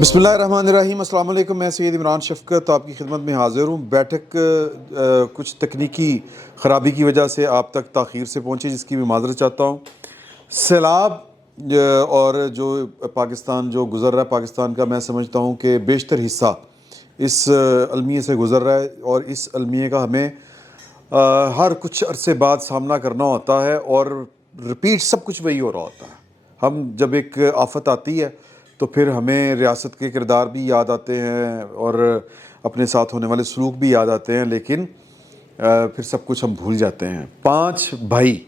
بسم اللہ الرحمن الرحیم. السلام علیکم. میں سید عمران شفقت آپ کی خدمت میں حاضر ہوں. بیٹھک کچھ تکنیکی خرابی کی وجہ سے آپ تک تاخیر سے پہنچی، جس کی بھی معذرت چاہتا ہوں. سیلاب اور جو پاکستان جو گزر رہا ہے پاکستان کا، میں سمجھتا ہوں کہ بیشتر حصہ اس المیے سے گزر رہا ہے، اور اس المیے کا ہمیں ہر کچھ عرصے بعد سامنا کرنا ہوتا ہے، اور رپیٹ سب کچھ وہی ہو رہا ہوتا ہے. ہم جب ایک آفت آتی ہے تو پھر ہمیں ریاست کے کردار بھی یاد آتے ہیں اور اپنے ساتھ ہونے والے سلوک بھی یاد آتے ہیں، لیکن پھر سب کچھ ہم بھول جاتے ہیں. 5 بھائی،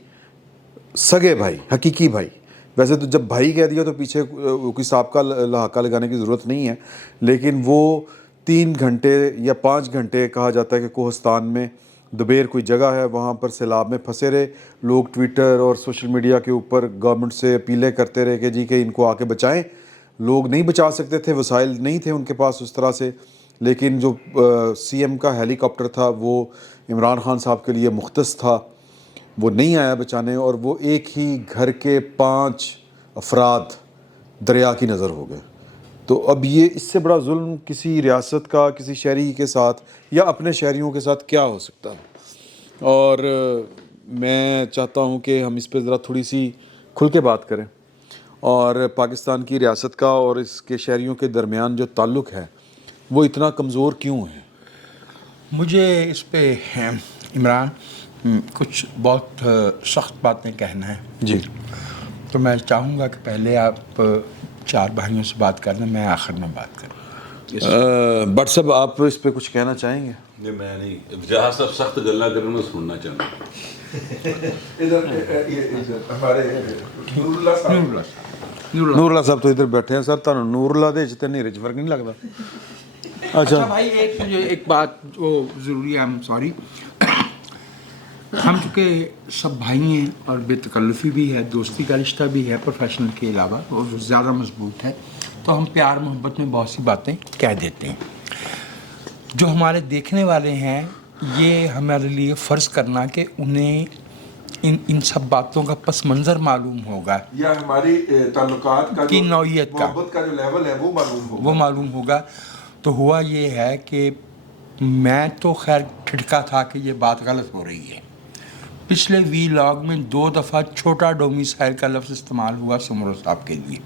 سگے بھائی، حقیقی بھائی. ویسے تو جب بھائی کہہ دیا تو پیچھے کوئی سابقہ لحاقہ لگانے کی ضرورت نہیں ہے، لیکن وہ 3 گھنٹے یا 5 گھنٹے کہا جاتا ہے کہ کوہستان میں دوبیر کوئی جگہ ہے، وہاں پر سیلاب میں پھنسے رہے لوگ. ٹویٹر اور سوشل میڈیا کے اوپر گورنمنٹ سے اپیلیں کرتے رہے کہ جی کہ ان کو آ کے بچائیں. لوگ نہیں بچا سکتے تھے، وسائل نہیں تھے ان کے پاس اس طرح سے، لیکن جو سی ایم کا ہیلی کاپٹر تھا وہ عمران خان صاحب کے لیے مختص تھا، وہ نہیں آیا بچانے، اور وہ ایک ہی گھر کے 5 افراد دریا کی نظر ہو گئے. تو اب یہ اس سے بڑا ظلم کسی ریاست کا کسی شہری کے ساتھ یا اپنے شہریوں کے ساتھ کیا ہو سکتا ہے؟ اور میں چاہتا ہوں کہ ہم اس پہ ذرا تھوڑی سی کھل کے بات کریں، اور پاکستان کی ریاست کا اور اس کے شہریوں کے درمیان جو تعلق ہے وہ اتنا کمزور کیوں ہے؟ مجھے اس پہ عمران کچھ بہت سخت باتیں کہنا ہے. جی. تو میں چاہوں گا کہ پہلے آپ 4 بھائیوں سے بات کر لیں، میں آخر میں بات کروں. بٹ صاحب آپ اس پہ کچھ کہنا چاہیں گے؟ نہیں، میں نہیں. جہاں سب سخت گلا کرنے میں سننا چاہوں گا. نور اللہ صاحب تو ادھر بیٹھے ہیں. سر تمہیں نور اللہ دے چ نیرے چ فرق نہیں لگتا؟ اچھا بھائی، ایک بات جو ضروری ہے، سوری، ہم چونکہ سب بھائی ہیں اور بے تکلفی بھی ہے، دوستی کا رشتہ بھی ہے پروفیشنل کے علاوہ، اور زیادہ مضبوط ہے، تو ہم پیار محبت میں بہت سی باتیں کہہ دیتے ہیں. جو ہمارے دیکھنے والے ہیں، یہ ہمارے لیے فرض کرنا کہ انہیں ان سب باتوں کا پس منظر معلوم ہوگا، یا ہماری تعلقات کا کی نوعیت کا محبت کا جو لیول ہے وہ معلوم ہوگا. تو ہوا یہ ہے کہ میں تو خیر ٹھٹکا تھا کہ یہ بات غلط ہو رہی ہے. پچھلے وی لاگ میں 2 دفعہ چھوٹا ڈومیسائل کا لفظ استعمال ہوا سمرو صاحب کے لیے،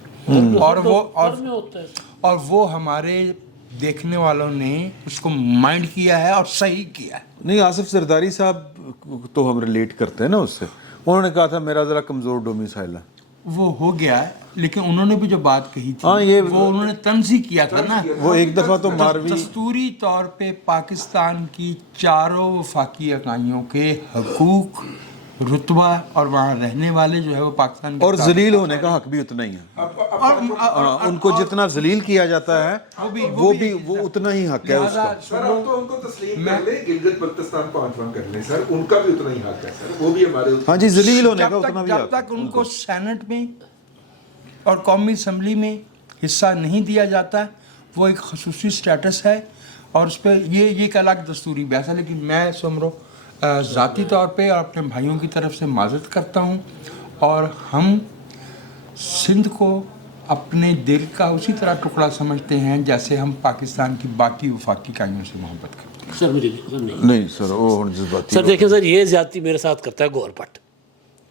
اور وہ ہمارے دیکھنے والوں نے اس کو مائنڈ کیا ہے اور صحیح کیا ہے. نہیں، آصف زرداری صاحب تو ہم ریلیٹ کرتے ہیں نا اس سے. انہوں نے کہا تھا میرا ذرا کمزور ڈومیسائل ہے. وہ ہو گیا ہے، لیکن انہوں نے بھی جو بات کہی تھی وہ انہوں نے طنزی کیا تھا نا. وہ ایک دفعہ تو ماروی دستوری طور پہ پاکستان کی 4 وفاقی اکائیوں کے حقوق، رتبہ اور وہاں رہنے والے جو ہے وہ پاکستان اور ذلیل ہونے کا حق بھی اتنا ہی ہے. ان کو جتنا ذلیل کیا جاتا ہے وہ اتنا ہی حق ہے اس کا. سر اب تو ان کو تسلیم کر لیں، گلگت بلتستان 5واں کر لیں سر، ان کا بھی اتنا ہی حق ہے سر، وہ بھی ہمارے. ہاں جی، ذلیل ہونے کا اتنا بھی حق. جب تک ان کو سینٹ میں اور قومی اسمبلی میں حصہ نہیں دیا جاتا، وہ ایک خصوصی سٹیٹس ہے، اور اس پہ یہ ایک الگ دستوری بحث ہے. لیکن میں سمرو ذاتی طور پہ اور اپنے بھائیوں کی طرف سے معذرت کرتا ہوں، اور ہم سندھ کو اپنے دل کا اسی طرح ٹکڑا سمجھتے ہیں جیسے ہم پاکستان کی باقی وفاقی اکائیوں سے محبت کرتے ہیں. سر مجھے نہیں سر، وہ جذباتی. سر دیکھیں سر، یہ زیادتی میرے ساتھ کرتا ہے گور بٹ.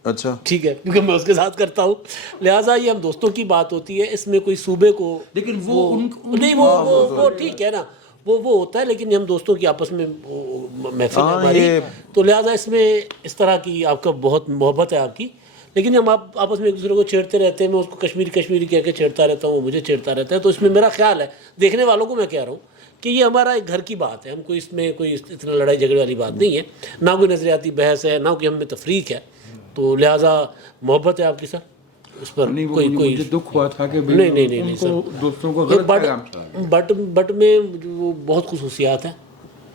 اچھا ٹھیک ہے، کیونکہ میں اس کے ساتھ کرتا ہوں، لہٰذا یہ ہم دوستوں کی بات ہوتی ہے، اس میں کوئی صوبے کو لیکن وہ نہیں، وہ ٹھیک ہے نا، وہ ہوتا ہے، لیکن ہم دوستوں کی آپس میں محفل ہے ہماری، تو لہٰذا اس میں اس طرح کی آپ کا بہت محبت ہے آپ کی. لیکن ہم آپس میں ایک دوسرے کو چھیڑتے رہتے ہیں، میں اس کو کشمیری کہہ کے چھیڑتا رہتا ہوں، وہ مجھے چھیڑتا رہتا ہے. تو اس میں میرا خیال ہے، دیکھنے والوں کو میں کہہ رہا ہوں کہ یہ ہمارا ایک گھر کی بات ہے، ہم کوئی اس میں کوئی اتنا لڑائی جھگڑے والی بات نہیں ہے، نہ کوئی نظریاتی بحث ہے، نہ کوئی ہم میں تفریق ہے. تو لہٰذا محبت ہے آپ کی سر، اس پر کوئی مجھے دکھ ہوا تھا کہ نہیں سر، دوستوں کو غلط پیغام چلا. بٹ میں وہ بہت خصوصیات ہیں.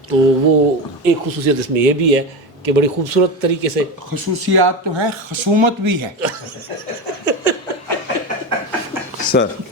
تو وہ ایک خصوصیت اس میں یہ بھی ہے کہ بڑی خوبصورت طریقے سے خصوصیات تو ہیں، خصومت بھی ہے سر.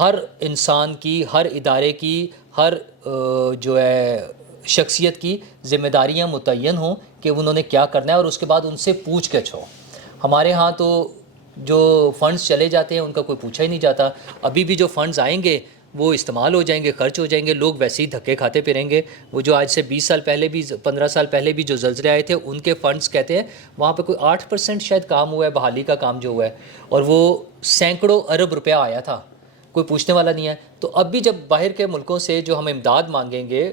ہر انسان کی، ہر ادارے کی، ہر جو ہے شخصیت کی ذمہ داریاں متعین ہوں کہ انہوں نے کیا کرنا ہے، اور اس کے بعد ان سے پوچھ گچھ ہو. ہمارے ہاں تو جو فنڈز چلے جاتے ہیں ان کا کوئی پوچھا ہی نہیں جاتا. ابھی بھی جو فنڈز آئیں گے وہ استعمال ہو جائیں گے، خرچ ہو جائیں گے، لوگ ویسے ہی دھکے کھاتے پھریں گے. وہ جو آج سے 20 سال پہلے بھی، 15 سال پہلے بھی جو زلزلے آئے تھے ان کے فنڈز کہتے ہیں وہاں پہ کوئی 8% شاید کام ہوا ہے، بحالی کا کام جو ہوا ہے، اور وہ سینکڑوں ارب روپیہ آیا تھا، کوئی پوچھنے والا نہیں ہے. تو اب بھی جب باہر کے ملکوں سے جو ہم امداد مانگیں گے،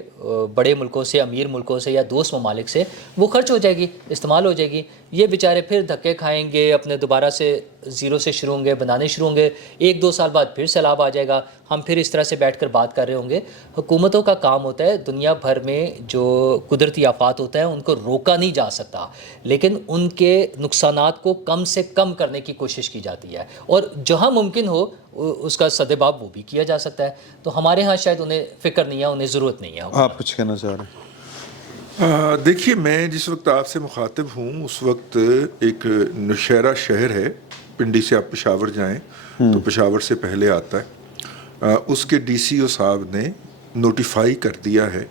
بڑے ملکوں سے، امیر ملکوں سے یا دوست ممالک سے، وہ خرچ ہو جائے گی، استعمال ہو جائے گی. یہ بیچارے پھر دھکے کھائیں گے، اپنے دوبارہ سے زیرو سے شروع ہوں گے، بنانے شروع ہوں گے. 1-2 سال بعد پھر سیلاب آ جائے گا، ہم پھر اس طرح سے بیٹھ کر بات کر رہے ہوں گے. حکومتوں کا کام ہوتا ہے دنیا بھر میں جو قدرتی آفات ہوتا ہے ان کو روکا نہیں جا سکتا، لیکن ان کے نقصانات کو کم سے کم کرنے کی کوشش کی جاتی ہے، اور جہاں ممکن ہو اس کا سدباب وہ بھی کیا جا سکتا ہے. تو ہمارے ہاں شاید انہیں فکر نہیں ہے، انہیں ضرورت نہیں ہے. آپ کچھ کہنا چاہ رہے ہیں؟ دیکھیے، میں جس وقت آپ سے مخاطب ہوں اس وقت ایک نوشہرہ شہر ہے، پنڈی سے آپ پشاور جائیں تو پشاور سے پہلے آتا ہے. اس کے ڈی سی او صاحب نے نوٹیفائی کر دیا ہے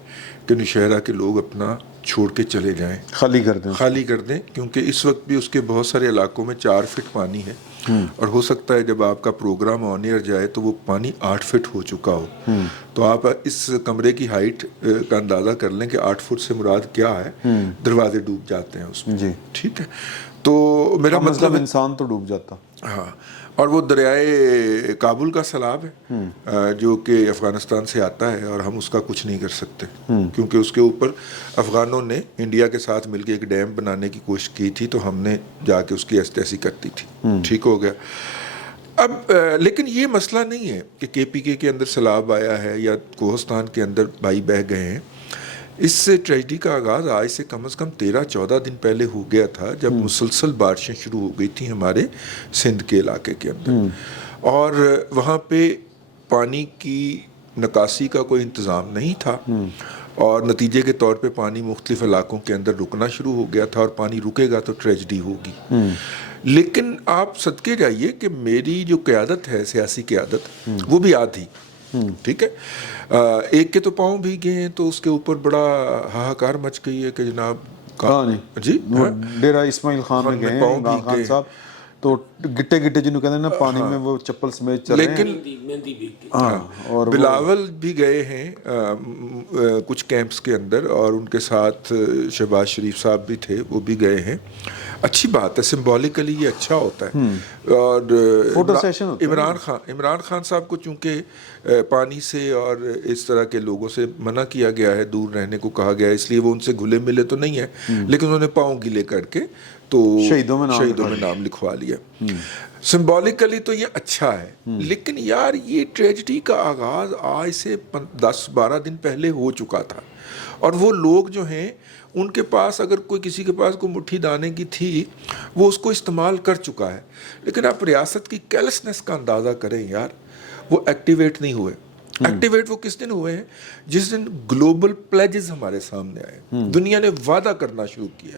کہ نوشہرہ کے لوگ اپنا چھوڑ کے چلے جائیں، خالی کر دیں. خالی کر دیں، کیونکہ اس وقت بھی اس کے بہت سارے علاقوں میں 4 فٹ پانی ہے، اور ہو سکتا ہے جب آپ کا پروگرام آن ایئر جائے تو وہ پانی 8 فٹ ہو چکا ہو. تو آپ اس کمرے کی ہائٹ کا اندازہ کر لیں کہ 8 فٹ سے مراد کیا ہے. دروازے ڈوب جاتے ہیں اس میں. جی ٹھیک ہے، تو میرا مطلب انسان تو ڈوب جاتا. ہاں، اور وہ دریائے کابل کا سیلاب ہے جو کہ افغانستان سے آتا ہے، اور ہم اس کا کچھ نہیں کر سکتے کیونکہ اس کے اوپر افغانوں نے انڈیا کے ساتھ مل کے ایک ڈیم بنانے کی کوشش کی تھی، تو ہم نے جا کے اس کی ایسی کر دی تھی. ٹھیک ہو گیا. اب لیکن یہ مسئلہ نہیں ہے کہ KPK کے اندر سیلاب آیا ہے یا کوہستان کے اندر بھائی بہہ گئے ہیں. اس سے ٹریجڈی کا آغاز آج سے کم از کم 13-14 دن پہلے ہو گیا تھا، جب مسلسل بارشیں شروع ہو گئی تھیں ہمارے سندھ کے علاقے کے اندر، اور وہاں پہ پانی کی نکاسی کا کوئی انتظام نہیں تھا، اور نتیجے کے طور پہ پانی مختلف علاقوں کے اندر رکنا شروع ہو گیا تھا، اور پانی رکے گا تو ٹریجڈی ہوگی. لیکن آپ صدقے جائیے کہ میری جو قیادت ہے، سیاسی قیادت، وہ بھی آدھی. ٹھیک ہے، ایک کے تو پاؤں بھی گئے ہیں، تو اس کے اوپر بڑا ہاہاکار مچ گئی ہے کہ جناب جی ڈیرہ اسماعیل خان میں گئے ہیں عمران خان صاحب، تو گٹے گٹے جنہوں کہتے ہیں نا پانی میں وہ چپل سمیت چل رہے ہیں. مہندی بھی اور بلاول بھی گئے ہیں کچھ کیمپس کے اندر، اور ان کے ساتھ شہباز شریف صاحب بھی تھے، وہ بھی گئے ہیں. اچھی بات ہے، سمبولیکلی یہ اچھا ہوتا ہے. اور فوٹو سیشن ہوتا ہے. عمران خان صاحب کو چونکہ پانی سے اور اس طرح کے لوگوں سے منع کیا گیا ہے، دور رہنے کو کہا گیا ہے، اس لیے وہ ان سے گھلے ملے تو نہیں ہے، لیکن انہوں نے پاؤں گیلے کر کے تو شہیدوں میں نام لکھوا لیا. سمبولیکلی تو یہ اچھا ہے، لیکن یار یہ ٹریجڈی کا آغاز آج سے 10-12 دن پہلے ہو چکا تھا، اور وہ لوگ جو ہیں ان کے پاس اگر کوئی کسی کے پاس کوئی مٹھی دانے کی تھی وہ اس کو استعمال کر چکا ہے. لیکن آپ ریاست کی کیلسنس کا اندازہ کریں یار، وہ ایکٹیویٹ نہیں ہوئے. ایکٹیویٹ وہ کس دن ہوئے ہیں؟ جس دن گلوبل پلیجز ہمارے سامنے آئے، دنیا نے وعدہ کرنا شروع کیا.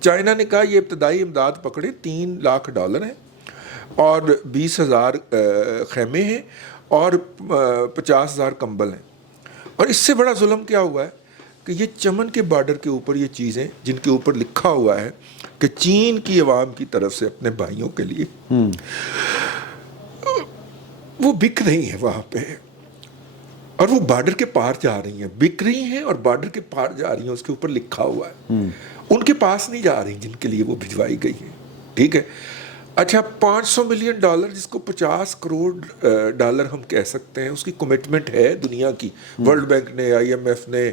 چائنا نے کہا یہ ابتدائی امداد پکڑے $3 لاکھ ہیں، اور 20,000 خیمے ہیں، اور 50,000 کمبل ہیں. اور اس سے بڑا ظلم کیا ہوا ہے کہ یہ چمن کے بارڈر کے اوپر یہ چیزیں جن کے اوپر لکھا ہوا ہے کہ چین کی عوام کی طرف سے اپنے بھائیوں کے لیے، وہ بک رہی ہیں وہاں پہ، اور وہ بارڈر کے پار جا رہی ہیں، بک رہی ہیں اور بارڈر کے پار جا رہی ہیں، اس کے اوپر لکھا ہوا ہے. ان کے پاس نہیں جا رہی جن کے لیے وہ بھجوائی گئی ہیں. ٹھیک ہے، اچھا $500 ملین جس کو $50 کروڑ ہم کہہ سکتے ہیں، اس کی کمٹمنٹ ہے دنیا کی. ورلڈ بینک نے، IMF نے،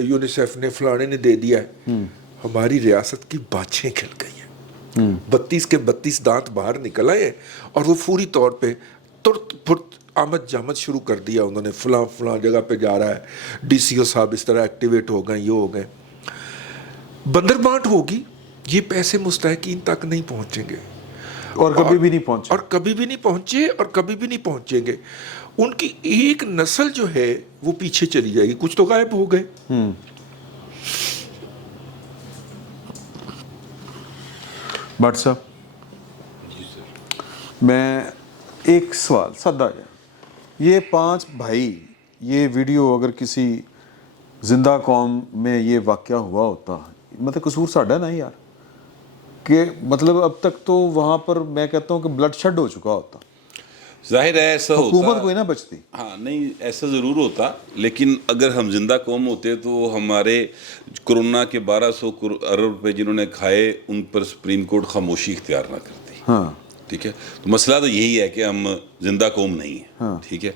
یونیسیف نے، فلانے نے دے دیا ہے. ہماری ریاست کی باچھیں کھل گئی ہیں، 32 کے 32 دانت باہر نکل آئے، اور وہ فوری طور پہ ترت پھرت آمد جامد شروع کر دیا. انہوں نے فلاں جگہ پہ جا رہا ہے، DCO صاحب اس طرح ایکٹیویٹ ہو گئے، یہ ہو گئے. بندر بانٹ ہوگی، یہ پیسے مستحقین تک نہیں پہنچیں گے، اور کبھی بھی نہیں پہنچے، اور کبھی بھی نہیں پہنچے، اور کبھی بھی نہیں پہنچیں گے. ان کی ایک نسل جو ہے وہ پیچھے چلی جائے گی. کچھ تو غائب ہو گئے. بٹ صاحب میں ایک سوال سادہ ہے، یہ 5 بھائی، یہ ویڈیو اگر کسی زندہ قوم میں یہ واقعہ ہوا ہوتا، مطلب قصور ساڈا نا یار، کہ مطلب اب تک تو وہاں پر میں کہتا ہوں کہ بلڈ شڈ ہو چکا ہوتا، ظاہر ہے ایسا ہوتا، حکومت کوئی نہ بچتی. ہاں نہیں ایسا ضرور ہوتا، لیکن اگر ہم زندہ قوم ہوتے تو ہمارے کرونا کے 1200 ارب روپے جنہوں نے کھائے ان پر سپریم کورٹ خاموشی اختیار نہ کرتی. ہاں ٹھیک ہے، تو مسئلہ تو یہی ہے کہ ہم زندہ قوم نہیں ہیں. ٹھیک ہے،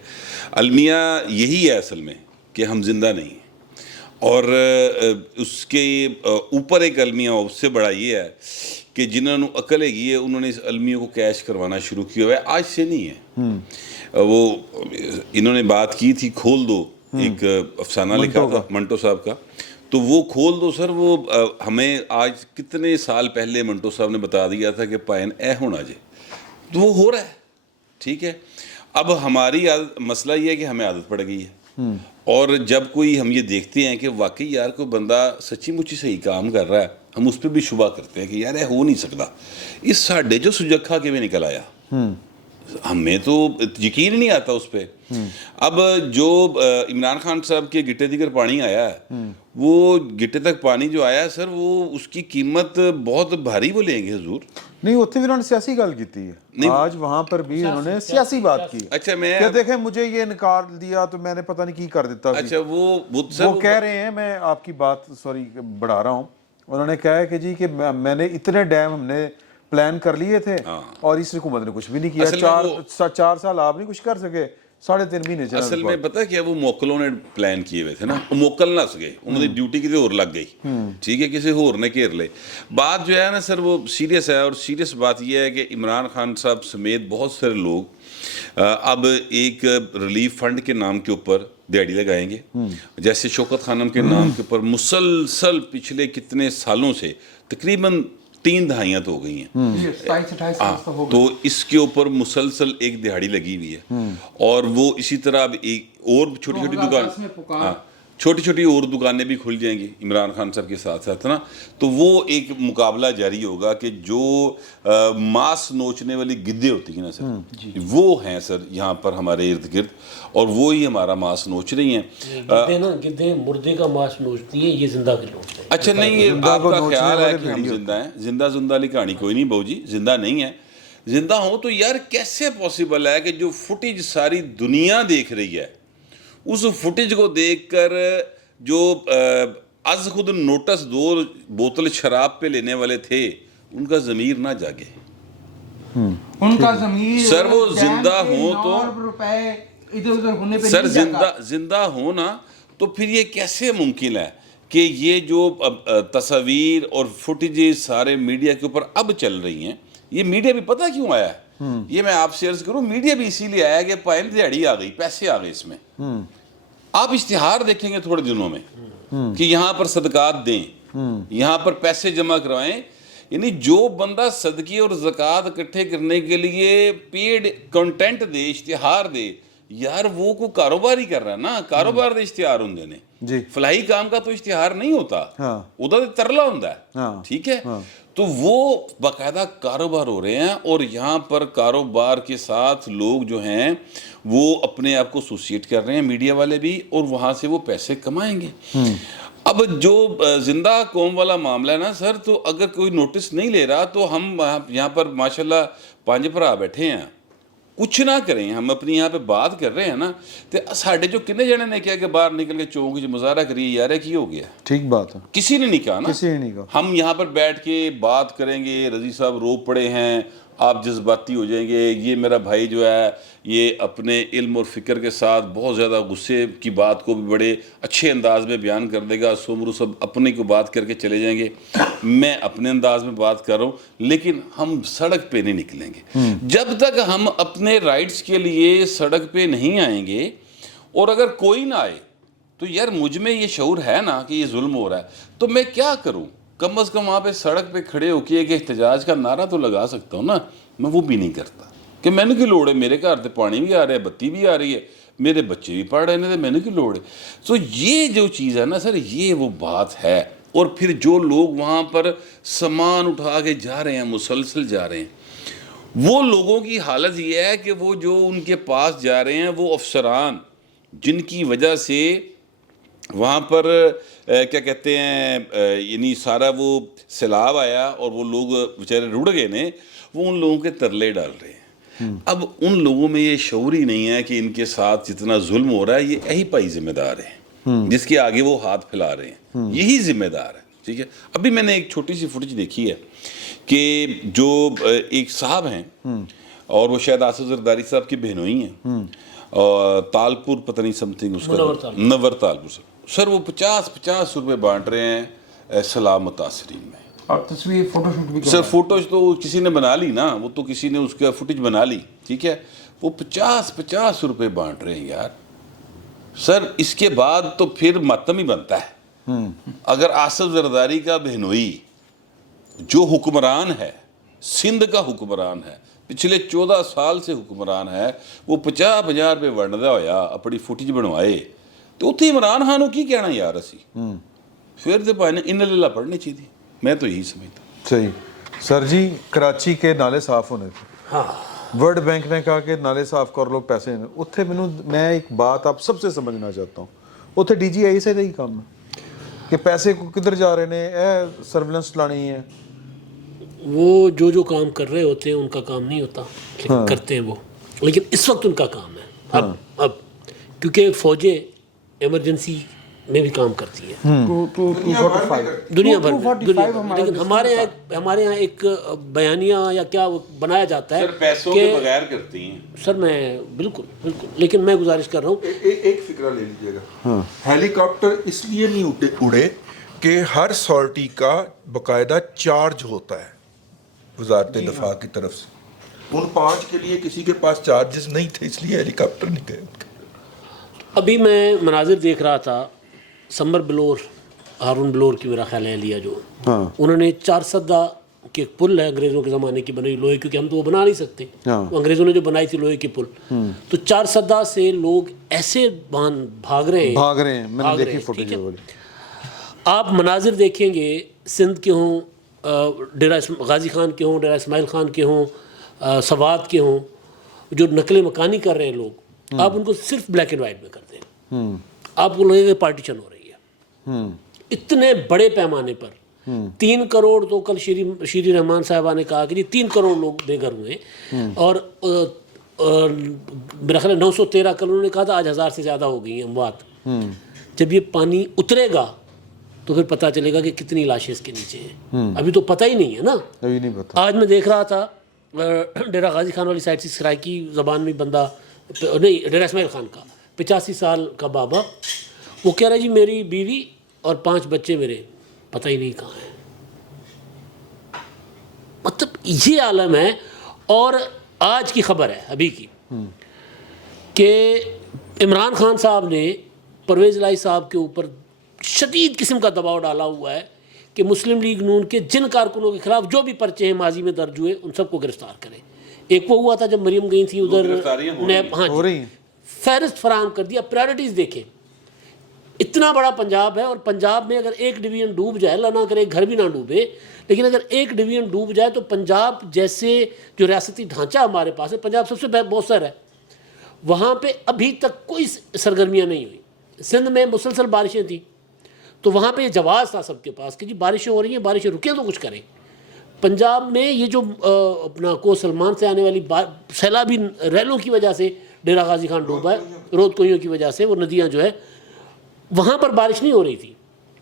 المیہ یہی ہے اصل میں کہ ہم زندہ نہیں ہیں. اور اس کے اوپر ایک المیہ اس سے بڑا یہ ہے کہ جنہوں نے عقل ہے انہوں نے اس المیہ کو کیش کروانا شروع کیا ہوا ہے، آج سے نہیں ہے. وہ انہوں نے بات کی تھی کھول دو، ایک افسانہ لکھا تھا منٹو صاحب کا، تو وہ کھول دو سر، وہ ہمیں آج کتنے سال پہلے منٹو صاحب نے بتا دیا تھا کہ پائن اے ہونا جائے، تو وہ ہو رہا ہے. ٹھیک ہے، اب ہماری مسئلہ یہ ہے کہ ہمیں عادت پڑ گئی ہے، اور جب کوئی ہم یہ دیکھتے ہیں کہ واقعی یار کوئی بندہ سچی مچی صحیح کام کر رہا ہے، ہم اس پہ بھی شبہ کرتے ہیں کہ یار یہ ہو نہیں سکتا. اس ساڈے جو سجکھا کے میں نکل آیا، ہمیں تو یقین نہیں آتا اس پہ. اب جو عمران خان صاحب کے گٹے دیگر پانی آیا ہے، وہ گٹے تک پانی جو آیا ہے سر، وہ اس کی قیمت بہت بھاری وہ لیں گے حضور. نہیں اتنے بھی انہوں نے سیاسی گل کی ہے، آج وہاں پر بھی انہوں نے سیاسی بات کی. اچھا میں کہ دیکھیں مجھے یہ نکال دیا تو میں نے پتہ نہیں کی کر دیتا. اچھا وہ کہہ رہے ہیں، میں آپ کی بات سوری بڑھا رہا ہوں، انہوں نے کہا ہے کہ جی کہ میں نے اتنے ڈیم ہم نے پلان کر لیے تھے اور اس حکومت نے کچھ بھی نہیں کیا. 4 سال آپ نہیں کچھ کر سکے، 3.5 مہینے چلا. اصل میں پتہ کیا، وہ موکلوں نے پلان کیے ہوئے تھے نا، وہ موکل نہ سکے، انہوں نے ڈیوٹی کسی اور لگ گئی. ٹھیک ہے، کسی اور نے گھیر لے. بات جو ہے نا سر وہ سیریس ہے، اور سیریس بات یہ ہے کہ عمران خان صاحب سمیت بہت سارے لوگ اب ایک ریلیف فنڈ کے نام کے اوپر دیہڑی لگائیں گے. جیسے شوکت خانم کے نام کے اوپر مسلسل پچھلے کتنے سالوں سے تقریباً 3 دہائیاں تو ہو گئی ہیں، تو اس کے اوپر مسلسل ایک دہاڑی لگی ہوئی ہے. اور وہ اسی طرح اب ایک اور چھوٹی چھوٹی اور دکانیں بھی کھل جائیں گی عمران خان صاحب کے ساتھ ساتھ نا. تو وہ ایک مقابلہ جاری ہوگا کہ جو ماس نوچنے والی گدے ہوتی ہیں نا سر، وہ ہیں سر یہاں پر ہمارے ارد گرد، اور وہی ہمارا ماس نوچ رہی ہیں. گدے مردے کا ماس نوچتی ہیں، یہ زندہ کے لوگ ہیں. اچھا نہیں، یہ آپ کا خیال ہے کہ ہم زندہ ہیں، زندہ والی کہانی کوئی نہیں بہو جی، زندہ نہیں ہے. زندہ ہوں تو یار کیسے پاسبل ہے کہ جو فوٹیج ساری دنیا دیکھ رہی ہے، اس فوٹیج کو دیکھ کر جو از خود نوٹس 2 بوتل شراب پہ لینے والے تھے، ان کا ضمیر نہ جاگے. ان کا ضمیر سر وہ زندہ ہوں تو ادھر ادھر ہونے پہ سر زندہ ہوں نا، تو پھر یہ کیسے ممکن ہے کہ یہ جو تصاویر اور فوٹیجز سارے میڈیا کے اوپر اب چل رہی ہیں، یہ میڈیا بھی پتہ کیوں آیا ہے؟ یہ میں آپ سے عرض کروں، میڈیا بھی اسی لیے آیا کہ پائن دیہڑی آ گئی، پیسے آ گئے اس میں. آپ اشتہار دیکھیں گے تھوڑے دنوں میں کہ یہاں پر صدقات دیں، یہاں پر پیسے جمع کروائیں. یعنی جو بندہ صدقے اور زکوٰۃ اکٹھے کرنے کے لیے پیڈ کنٹینٹ دے، اشتہار دے، یار وہ کو کاروبار ہی کر رہا ہے نا، کاروبار دے اشتہار ہوں نے، فلاحی کام کا تو اشتہار نہیں ہوتا، ادھر ترلا ہوتا ہے. ٹھیک ہے، تو وہ باقاعدہ کاروبار ہو رہے ہیں، اور یہاں پر کاروبار کے ساتھ لوگ جو ہیں وہ اپنے آپ کو ایسوسیٹ کر رہے ہیں، میڈیا والے بھی، اور وہاں سے وہ پیسے کمائیں گے. اب جو زندہ قوم والا معاملہ ہے نا سر، تو اگر کوئی نوٹس نہیں لے رہا تو ہم یہاں پر ماشاءاللہ 5 بھرا بیٹھے ہیں، کچھ نہ کریں، ہم اپنی یہاں پہ بات کر رہے ہیں نا، تو ساڈے جو کنے جنے نے کیا کہ باہر نکل کے چونک جو مظاہرہ کریے، یار کی ہو گیا، ٹھیک بات ہے، کسی نے نہیں کہا نا، کسی نے نہیں کہا. ہم یہاں پر بیٹھ کے بات کریں گے، رضی صاحب رو پڑے ہیں، آپ جذباتی ہو جائیں گے، یہ میرا بھائی جو ہے یہ اپنے علم اور فکر کے ساتھ بہت زیادہ غصے کی بات کو بھی بڑے اچھے انداز میں بیان کر دے گا، سومرو سب اپنے کو بات کر کے چلے جائیں گے، میں اپنے انداز میں بات کر رہا ہوں، لیکن ہم سڑک پہ نہیں نکلیں گے جب تک ہم اپنے رائٹس کے لیے سڑک پہ نہیں آئیں گے. اور اگر کوئی نہ آئے تو یار مجھ میں یہ شعور ہے نا کہ یہ ظلم ہو رہا ہے، تو میں کیا کروں؟ کم از کم وہاں پہ سڑک پہ کھڑے ہو کے ایک احتجاج کا نعرہ تو لگا سکتا ہوں نا. میں وہ بھی نہیں کرتا کہ میں نے کی لوڑ ہے، میرے گھر تے پانی بھی آ رہا ہے، بتی بھی آ رہی ہے، میرے بچے بھی پڑھ رہے ہیں، میں نے کی لوڑ ہے. تو یہ جو چیز ہے نا سر، یہ وہ بات ہے. اور پھر جو لوگ وہاں پر سامان اٹھا کے جا رہے ہیں، مسلسل جا رہے ہیں، وہ لوگوں کی حالت یہ ہے کہ وہ جو ان کے پاس جا رہے ہیں وہ افسران جن کی وجہ سے وہاں پر کیا کہتے ہیں یعنی سارا وہ سیلاب آیا اور وہ لوگ بیچارے رڑ گئے نے، وہ ان لوگوں کے ترلے ڈال رہے ہیں۔ اب ان لوگوں میں یہ شعور ہی نہیں ہے کہ ان کے ساتھ جتنا ظلم ہو رہا ہے یہ یہی پائی ذمہ دار ہے جس کے آگے وہ ہاتھ پھیلا رہے ہیں، یہی ذمہ دار ہے، ٹھیک ہے۔ ابھی میں نے ایک چھوٹی سی فوٹیج دیکھی ہے کہ جو ایک صاحب ہیں اور وہ شاید آصف زرداری صاحب کی بہنوئی ہیں، اور تالپور پتہ نہیں سم تھنگ اس کا نور تالپور سر، وہ 50 روپے بانٹ رہے ہیں سیلاب متاثرین میں۔ اور تصویر فوٹو شوٹ بھی سر فوٹوز تو کسی نے بنا لی نا، وہ تو کسی نے اس کا فوٹیج بنا لی، ٹھیک ہے، وہ 50 روپے بانٹ رہے ہیں یار۔ سر اس کے بعد تو پھر ماتم ہی بنتا ہے۔ اگر آصف زرداری کا بہنوئی جو حکمران ہے، سندھ کا حکمران ہے، پچھلے 14 سال سے حکمران ہے، وہ 50 روپے ونڈدا ہویا اپنی فوٹیج بنوائے تو اتنے عمران خان کی کہنا یار اسی پھر تو بھائی نے ان اللہ پڑھنی چاہیے، میں تو یہی سمجھتا۔ صحیح سر جی، کراچی کے نالے صاف ہونے تھے، ہاں ورلڈ بینک نے کہا کہ نالے صاف کر لو پیسے، اتنے میں ایک بات آپ سب سے سمجھنا چاہتا ہوں، اتنے ڈی جی آئی سے یہی کام ہے کہ پیسے کو کدھر جا رہے ہیں، اے سرویلنس لانی ہے۔ وہ جو کام کر رہے ہوتے ہیں ان کا کام نہیں ہوتا، لیکن کرتے ہیں وہ، لیکن اس وقت ان کا کام ہے اب کیونکہ فوجیں ایمرجنسی میں بھی کام کرتی ہیں دنیا بھر میں، لیکن ہمارے یہاں ایک بیانیہ یا کیا بنایا جاتا ہے پیسوں کے بغیر کرتی ہیں۔ سر میں بالکل، لیکن میں گزارش کر رہا ہوں ایک فکرہ لے لیجیے گا، ہیلی کاپٹر اس لیے نہیں اڑے کہ ہر سارٹی کا باقاعدہ چارج ہوتا ہے وزارت دفاع کی طرف سے، ان 5 کے لیے کسی کے پاس چارجز نہیں تھے، اس لیے ہیلی کاپٹر نہیں گئے۔ ابھی میں مناظر دیکھ رہا تھا، سمر بلور، ہارون بلور کی میرا خیال ہے لیا جو انہوں نے 4 سدہ کے پل ہے انگریزوں کے زمانے کی بنائی لوہے، کیونکہ ہم تو وہ بنا نہیں سکتے، وہ انگریزوں نے جو بنائی تھی لوہے کی پل، تو 4 سدہ سے لوگ ایسے بھاگ رہے ہیں، میں نے دیکھی فوٹیج۔ آپ مناظر دیکھیں گے سندھ کے ہوں، ڈیرہ غازی خان کے ہوں، ڈیرہ اسماعیل خان کے ہوں، سوات کے ہوں، جو نقل مکانی کر رہے ہیں لوگ، آپ ان کو صرف بلیک اینڈ وائٹ میں کرتے ہیں، آپ کو لگے گا پارٹیشن ہو رہی ہے اتنے بڑے پیمانے پر۔ 3 کروڑ تو کل شیری رحمان صاحبہ نے کہا کہ جی 3 کروڑ لوگ بے گھر ہوئے، اور میرا خیال 913 کل انہوں نے کہا تھا، آج 1000 سے زیادہ ہو گئی ہیں اموات۔ جب یہ پانی اترے گا تو پھر پتہ چلے گا کہ کتنی لاشیں اس کے نیچے ہیں، ابھی تو پتہ ہی نہیں ہے نا، ابھی نہیں پتہ۔ آج میں دیکھ رہا تھا ڈیرہ غازی خان والی سائڈ سے سرائکی زبان میں بندہ، نہیں ڈیرہ اسماعیل خان کا 85 سال کا بابا، وہ کہہ رہا ہے جی میری بیوی اور 5 بچے میرے پتہ ہی نہیں کہاں ہیں۔ مطلب یہ عالم ہے۔ اور آج کی خبر ہے ابھی کی کہ عمران خان صاحب نے پرویز الہی صاحب کے اوپر شدید قسم کا دباؤ ڈالا ہوا ہے کہ مسلم لیگ نون کے جن کارکنوں کے خلاف جو بھی پرچے ہیں ماضی میں درج ہوئے ان سب کو گرفتار کریں۔ ایک وہ ہوا تھا جب مریم گئی تھی ادھر، ہو رہی ہیں، فہرست فراہم کر دیا، پرائرٹیز دیکھیں۔ اتنا بڑا پنجاب ہے، اور پنجاب میں اگر ایک ڈویژن ڈوب جائے، اللہ نہ کرے ایک گھر بھی نہ ڈوبے، لیکن اگر ایک ڈویژن ڈوب جائے تو پنجاب جیسے جو ریاستی ڈھانچہ ہمارے پاس ہے، پنجاب سب سے موثر ہے، وہاں پہ ابھی تک کوئی سرگرمیاں نہیں ہوئی۔ سندھ میں مسلسل بارشیں تھیں تو وہاں پہ یہ جواز تھا سب کے پاس کہ جی بارشیں ہو رہی ہیں، بارشیں رکیں تو کچھ کریں۔ پنجاب میں یہ جو اپنا کو سلمان سے آنے والی سیلابی ریلوں کی وجہ سے ڈیرہ غازی خان ڈوبا ہے، رود کوئیوں کی وجہ سے، وہ ندیاں جو ہے وہاں پر بارش نہیں ہو رہی تھی،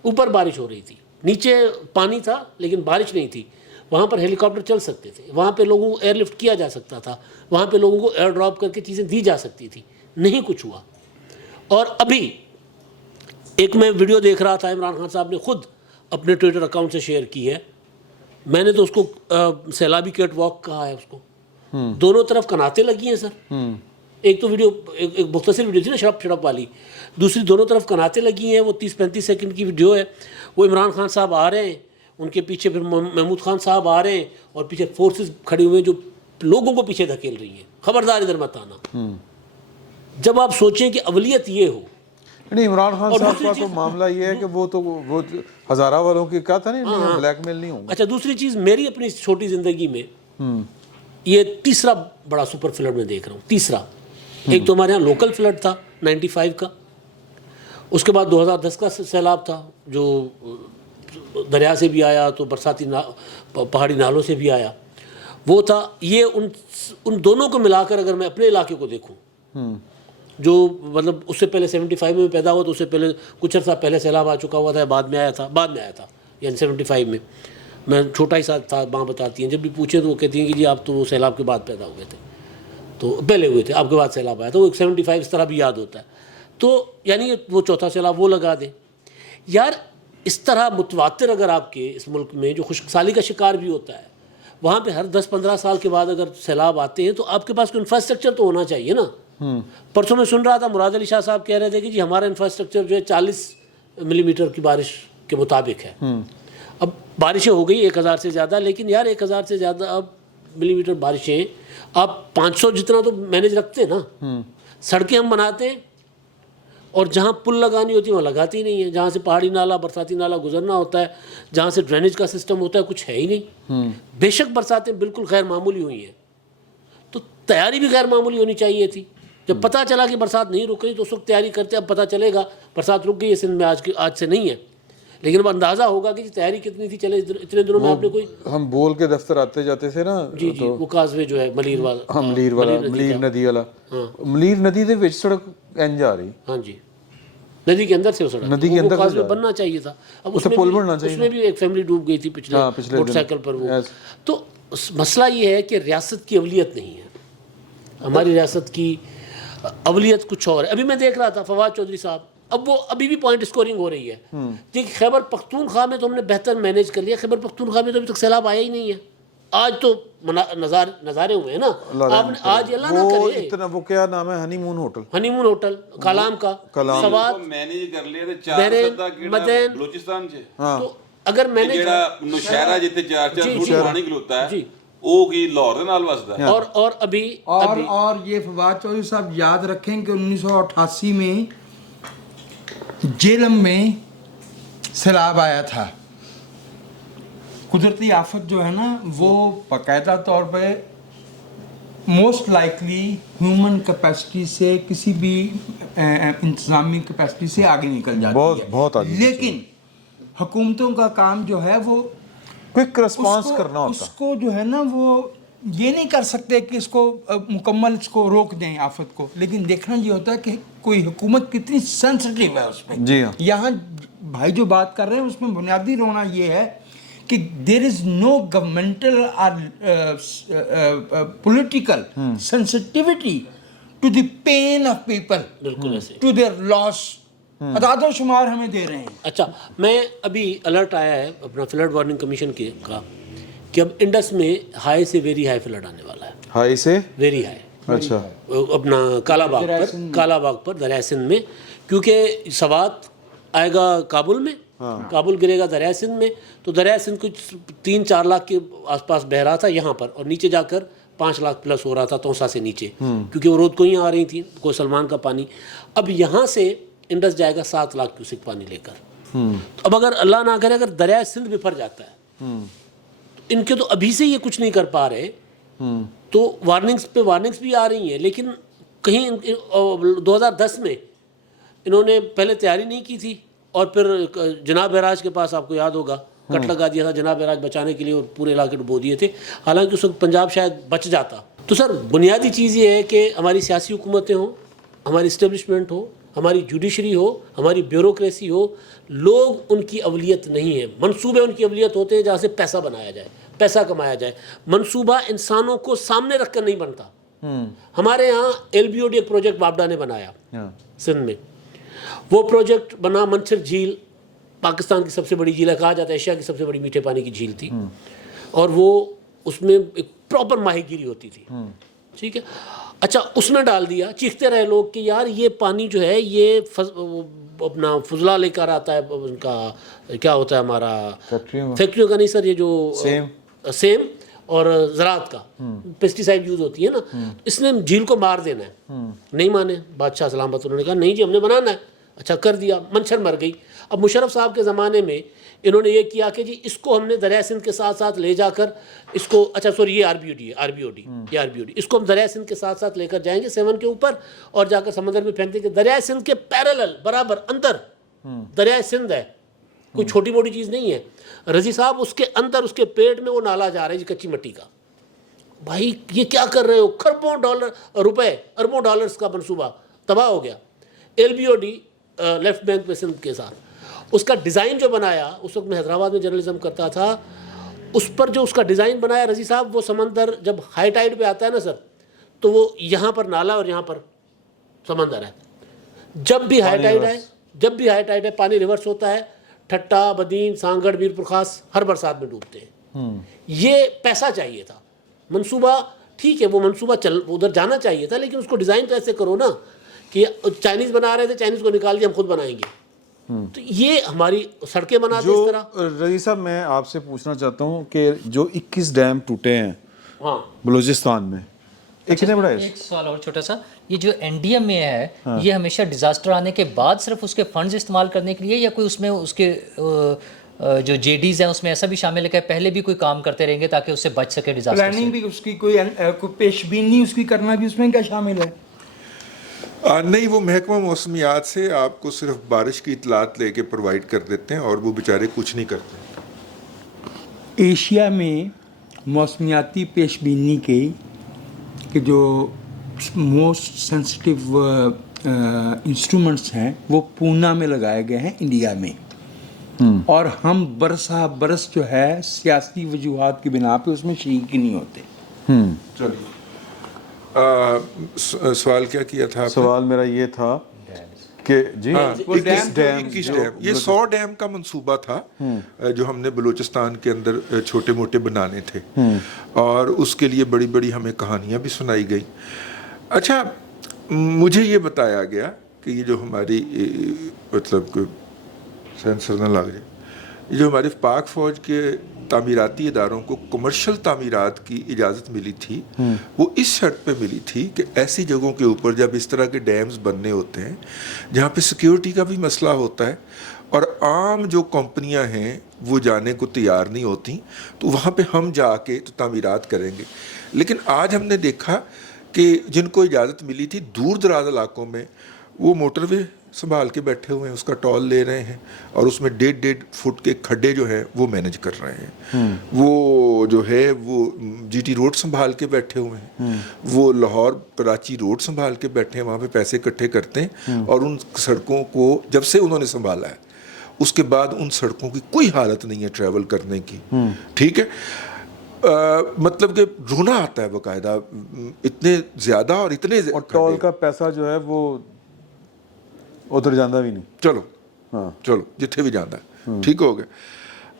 اوپر بارش ہو رہی تھی، نیچے پانی تھا لیکن بارش نہیں تھی، وہاں پر ہیلی کاپٹر چل سکتے تھے، وہاں پہ لوگوں کو ایئر لفٹ کیا جا سکتا تھا، وہاں پہ لوگوں کو ایئر ڈراپ کر کے چیزیں دی جا سکتی تھی، نہیں کچھ ہوا۔ اور ابھی ایک میں ویڈیو دیکھ رہا تھا، عمران خان صاحب نے خود اپنے ٹویٹر اکاؤنٹ سے شیئر کی ہے، میں نے تو اس کو سیلابی کیٹ واک کہا ہے اس کو، دونوں طرف کناتیں لگی ہیں سر، ایک تو ویڈیو ایک مختصر ویڈیو تھی نا شڑپ والی، دوسری دونوں طرف کناتیں لگی ہیں، وہ 30-35 سیکنڈ کی ویڈیو ہے، وہ عمران خان صاحب آ رہے ہیں، ان کے پیچھے پھر محمود خان صاحب آ رہے ہیں، اور پیچھے فورسز کھڑی ہوئے ہیں جو لوگوں کو پیچھے دھکیل رہی ہیں، خبردار ادھر مت آنا۔ جب آپ سوچیں کہ اولیت یہ ہو، نہیں عمران خان صاحب کا تو معاملہ یہ ہے کہ وہ ہزارہ والوں کی کہا تھا نہیں، بلیک میل نہیں ہوں گا۔ اچھا دوسری چیز، میری اپنی چھوٹی زندگی میں یہ تیسرا بڑا سپر فلڈ میں دیکھ رہا ہوں, تیسرا. ایک تو ہمارے یہاں لوکل فلڈ تھا 95 کا, اس کے بعد 2010 کا سیلاب تھا جو دریا سے بھی آیا تو برساتی پہاڑی نالوں سے بھی آیا, وہ تھا. یہ ان دونوں کو ملا کر اگر میں اپنے علاقے کو دیکھوں جو مطلب اس سے پہلے 75 میں پیدا ہوا, تو اس سے پہلے کچھ عرصہ پہلے سیلاب آ چکا ہوا تھا, بعد میں آیا تھا یعنی 75 میں چھوٹا ہی ساتھ تھا. ماں بتاتی ہیں جب بھی پوچھیں تو وہ کہتی ہیں کہ جی آپ تو وہ سیلاب کے بعد پیدا ہوئے تھے, تو پہلے ہوئے تھے, آپ کے بعد سیلاب آیا, تو وہ 75 اس طرح بھی یاد ہوتا ہے. تو یعنی وہ چوتھا سیلاب وہ لگا دیں. یار اس طرح متواتر اگر آپ کے اس ملک میں جو خشک سالی کا شکار بھی ہوتا ہے, وہاں پہ ہر 10-15 سال کے بعد اگر سیلاب آتے ہیں تو آپ کے پاس کوئی انفراسٹرکچر تو ہونا چاہیے نا. پرسوں میں سن رہا تھا مراد علی شاہ صاحب کہہ رہے تھے کہ جی ہمارا انفراسٹرکچر جو ہے 40 ملی میٹر کی بارش کے مطابق ہے. اب بارشیں ہو گئی 1000 سے زیادہ, لیکن یار 1000 سے زیادہ اب ملی میٹر بارشیں آپ 500 جتنا تو مینیج رکھتے ہیں نا. سڑکیں ہم بناتے ہیں اور جہاں پل لگانی ہوتی ہے وہاں لگاتی ہی نہیں ہے. جہاں سے پہاڑی نالا برساتی نالا گزرنا ہوتا ہے, جہاں سے ڈرینیج کا سسٹم ہوتا ہے, کچھ ہے ہی نہیں. بے شک برساتیں بالکل غیر معمولی ہوئی ہیں, تو تیاری بھی غیر معمولی ہونی چاہیے تھی. جب پتہ چلا کہ برسات نہیں رک رہی تو اس وقت تیاری کرتے. اب پتہ چلے گا برسات رک گئی ہے سندھ میں آج سے نہیں ہے, لیکن اب اندازہ ہوگا کہ تیاری کتنی تھی. چلے اتنے دنوں میں آپ نے کوئی ہم بول کے دفتر آتے جاتے تھے نا, جی وہ کازوے جو ہے ملیر والا, ملیر ندی والا, ملیر ندی دے وچ سڑک انج جا رہی. ہاں جی, ندی کے اندر سے وہ سڑک, ندی کے اندر کازوے بننا چاہیے تھا. اب اس میں بھی ایک فیملی ڈوب گئی تھی پچھلے موٹر سائیکل پر. وہ تو مسئلہ یہ ہے کہ ریاست کی اولویت نہیں ہے. ہماری ریاست کی اولویت کچھ اور ہے. ابھی میں دیکھ رہا تھا فواد چودھری صاحب, اب وہ ابھی بھی پوائنٹ اسکورنگ ہو رہی ہے. دیکھیں خیبر پختونخوا میں تو ہم نے بہتر مینیج کر لیا. خیبر پختونخوا میں تو ابھی تک سیلاب آیا ہی نہیں ہے. آج تو نظارے ہوئے ہیں نا. آپ نے آج اللہ نہ کرے اتنا وہ کیا نام ہے, ہنی مون ہوٹل کالام کا سواد مینیج کر لیا تے 4 مدین بلوچستان چ, تو اگر مینیج جیڑا نوشہرہ جتے 4 فٹ پانی کھلوتا ہے وہ کی لاہور دے نال وسدا ہے. اور ابھی اور یہ فواد چودھری صاحب یاد رکھیں کہ 1988 میں جیلم میں سیلاب آیا تھا. قدرتی آفت جو ہے نا وہ باقاعدہ طور پہ موسٹ لائکلی ہیومن کیپیسٹی سے, کسی بھی انتظامی کیپیسٹی سے آگے نکل جاتی ہے. لیکن حکومتوں کا کام جو ہے وہ کوئک رسپانس کرنا ہوتا. اس کو جو ہے نا وہ یہ نہیں کر سکتے کہ اس کو مکمل اس کو روک دیں آفت کو, لیکن دیکھنا یہ ہوتا ہے کہ کوئی حکومت کتنی سینسٹیو ہے اس پہ. جی ہاں, یہاں بھائی جو بات کر رہے ہیں اس میں بنیادی رونا یہ ہے کہ دیر از نو گورنمنٹل اور political sensitivity to the pain of people, to their loss. اعداد و شمار ہمیں دے رہے ہیں. اچھا, میں ابھی الرٹ آیا ہے اپنا فلڈ وارننگ کمیشن کا کہ اب انڈس میں ہائی سے ویری ہائی فلڈ آنے والا ہے. ہائی سے ویری ہائی, اچھا, اپنا کالا باغ پر دریا سندھ میں, کیونکہ سوات آئے گا کابل میں, کابل گرے گا دریا سندھ میں, تو دریا سندھ کچھ 3-4 لاکھ کے آس پاس بہ رہا تھا یہاں پر, اور نیچے جا کر 5 لاکھ پلس ہو رہا تھا توسا سے نیچے, کیونکہ وہ رود کوئی آ رہی تھی کوئی سلمان کا پانی. اب یہاں سے انڈس جائے گا 7 لاکھ کیوسک پانی لے کر. اب اگر اللہ نہ کرے اگر دریا سندھ بفر جاتا ہے, ان کے تو ابھی سے یہ کچھ نہیں کر پا رہے, تو وارننگز پہ وارننگز بھی آ رہی ہیں, لیکن کہیں 2010 میں انہوں نے پہلے تیاری نہیں کی تھی, اور پھر جناب بیراج کے پاس آپ کو یاد ہوگا کٹ لگا دیا تھا جناب بیراج بچانے کے لیے, اور پورے علاقے ڈبو دیے تھے. حالانکہ اس وقت پنجاب شاید بچ جاتا. تو سر بنیادی چیز یہ ہے کہ ہماری سیاسی حکومتیں ہوں, ہماری اسٹیبلشمنٹ ہو, ہماری جوڈیشری ہو, ہماری بیوروکریسی ہو, لوگ ان کی اولویت نہیں ہے. منصوبے ان کی اولویت ہوتے ہیں جہاں سے پیسہ بنایا جائے, پیسہ کمایا جائے. منصوبہ انسانوں کو سامنے رکھ کر نہیں بنتا. ہمارے یہاں LBOD ایک پروجیکٹ وابڈا نے بنایا سندھ میں. وہ پروجیکٹ بنا منچھر جھیل, پاکستان کی سب سے بڑی جھیل ہے, کہا جاتا ہے ایشیا کی سب سے بڑی میٹھے پانی کی جھیل تھی, اور وہ اس میں ایک پراپر ماہی گیری ہوتی تھی. ٹھیک ہے, اچھا اس میں ڈال دیا, چیختے رہے لوگ کہ یار یہ پانی جو ہے یہ اپنا فضلہ لے کر آتا ہے, ان کا کیا ہوتا ہے ہمارا فیکٹریوں کا نہیں سر, یہ جو سیم اور زراعت کا پیسٹی سائڈ یوز ہوتی ہے نا, اس نے جھیل کو مار دینا ہے. نہیں مانے بادشاہ سلامت, انہوں نے کہا نہیں جی ہم نے بنانا ہے. اچھا کر دیا, منچھر مر گئی. اب مشرف صاحب کے زمانے میں انہوں نے یہ کیا کہ جی اس کو ہم نے دریائے سندھ کے ساتھ ساتھ لے جا کر اس کو، اچھا سوری یہ آر بی او ڈی، اس کو ہم دریائے سندھ کے ساتھ ساتھ لے کر جائیں گے 7 کے اوپر اور جا کر سمندر میں پھینک دیں گے. دریائے سندھ کے پیرالل برابر اندر دریائے سندھ ہے، کوئی چھوٹی موٹی چیز نہیں ہے. رضی صاحب اس کے اندر اس کے پیٹ میں وہ نالا جا رہا ہے جی کچی مٹی کا. بھائی یہ کیا کر رہے ہو؟ کھربوں روپے اربوں ڈالرز کا منصوبہ تباہ ہو گیا. L B O D left bank میں سندھ کے ساتھ اس کا ڈیزائن جو بنایا، اس وقت میں حیدرآباد میں جرنلزم کرتا تھا، اس پر جو اس کا ڈیزائن بنایا رضی صاحب، وہ سمندر جب ہائی ٹائیڈ پہ آتا ہے نا سر، تو وہ یہاں پر نالا اور یہاں پر سمندر ہے. جب بھی ہائی ٹائیڈ ہے پانی ریورس ہوتا ہے. ٹھٹا، بدین، سانگڑ، میر پرخاس ہر برسات میں ڈوبتے ہیں. یہ پیسہ چاہیے تھا، منصوبہ ٹھیک ہے، وہ منصوبہ ادھر جانا چاہیے تھا، لیکن اس کو ڈیزائن تو ایسے کرو نا کہ چائنیز بنا رہے تھے، چائنیز کو نکال کے ہم خود بنائیں گے. تو یہ ہماری سڑکیں بناتے اس طرح. رضی صاحب میں آپ سے پوچھنا چاہتا ہوں کہ جو 21 ڈیم ٹوٹے ہیں ہاں بلوچستان میں، کتنے بڑا ہے؟ ایک سوال اور چھوٹا سا، یہ جو این ڈی ایم میں ہے یہ ہمیشہ ڈیزاسٹر آنے کے بعد صرف اس کے فنڈز استعمال کرنے کے لیے، یا کوئی اس میں اس کے جو جے ڈیز ہیں اس میں ایسا بھی شامل ہے کہ پہلے بھی کوئی کام کرتے رہیں گے تاکہ اس سے بچ سکے ڈیزاسٹر سے؟ پلاننگ بھی اس کی کوئی پیش بینی اس کی کرنا بھی اس میں کیا شامل ہے؟ نہیں، وہ محکمہ موسمیات سے آپ کو صرف بارش کی اطلاعات لے کے پرووائڈ کر دیتے ہیں اور وہ بیچارے کچھ نہیں کرتے. ایشیا میں موسمیاتی پیش بینی کے جو موسٹ سینسٹیو انسٹرومنٹس ہیں وہ پونا میں لگائے گئے ہیں انڈیا میں، اور ہم برس جو ہے سیاسی وجوہات کی بنا پہ اس میں شریک ہی نہیں ہوتے. چلیے سوال کیا تھا؟ سوال میرا یہ تھا کہ جی 21 ڈیم، یہ 100 ڈیم کا منصوبہ تھا جو ہم نے بلوچستان کے اندر چھوٹے موٹے بنانے تھے، اور اس کے لیے بڑی بڑی ہمیں کہانیاں بھی سنائی گئی. اچھا مجھے یہ بتایا گیا کہ یہ جو ہماری مطلب سینسر نہ لگ جائے، یہ جو ہماری پاک فوج کے تعمیراتی اداروں کو کمرشل تعمیرات کی اجازت ملی تھی، وہ اس شرط پہ ملی تھی کہ ایسی جگہوں کے اوپر جب اس طرح کے ڈیمز بننے ہوتے ہیں جہاں پہ سیکیورٹی کا بھی مسئلہ ہوتا ہے اور عام جو کمپنیاں ہیں وہ جانے کو تیار نہیں ہوتی، تو وہاں پہ ہم جا کے تو تعمیرات کریں گے. لیکن آج ہم نے دیکھا کہ جن کو اجازت ملی تھی دور دراز علاقوں میں، وہ موٹر وے سنبھال کے بیٹھے ہوئے ہیں، اس کا ٹول لے رہے ہیں، اور اس میں 1.5 فٹ کے کھڈے جو ہیں وہ مینج کر رہے ہیں. وہ جو ہے وہ جی ٹی روڈ سنبھال کے بیٹھے ہوئے ہیں، وہ لاہور کراچی روڈ سنبھال کے بیٹھے ہیں، وہاں پہ پیسے اکٹھے کرتے ہیں، اور ان سڑکوں کو جب سے انہوں نے سنبھالا ہے اس کے بعد ان سڑکوں کی کوئی حالت نہیں ہے ٹریول کرنے کی. ٹھیک ہے، مطلب کہ رونا آتا ہے باقاعدہ، اتنے زیادہ اور اتنے، اور ٹول کا پیسہ جو ہے وہ ادھر جانا بھی نہیں. چلو جتنے بھی جانا ہے ٹھیک ہو گیا.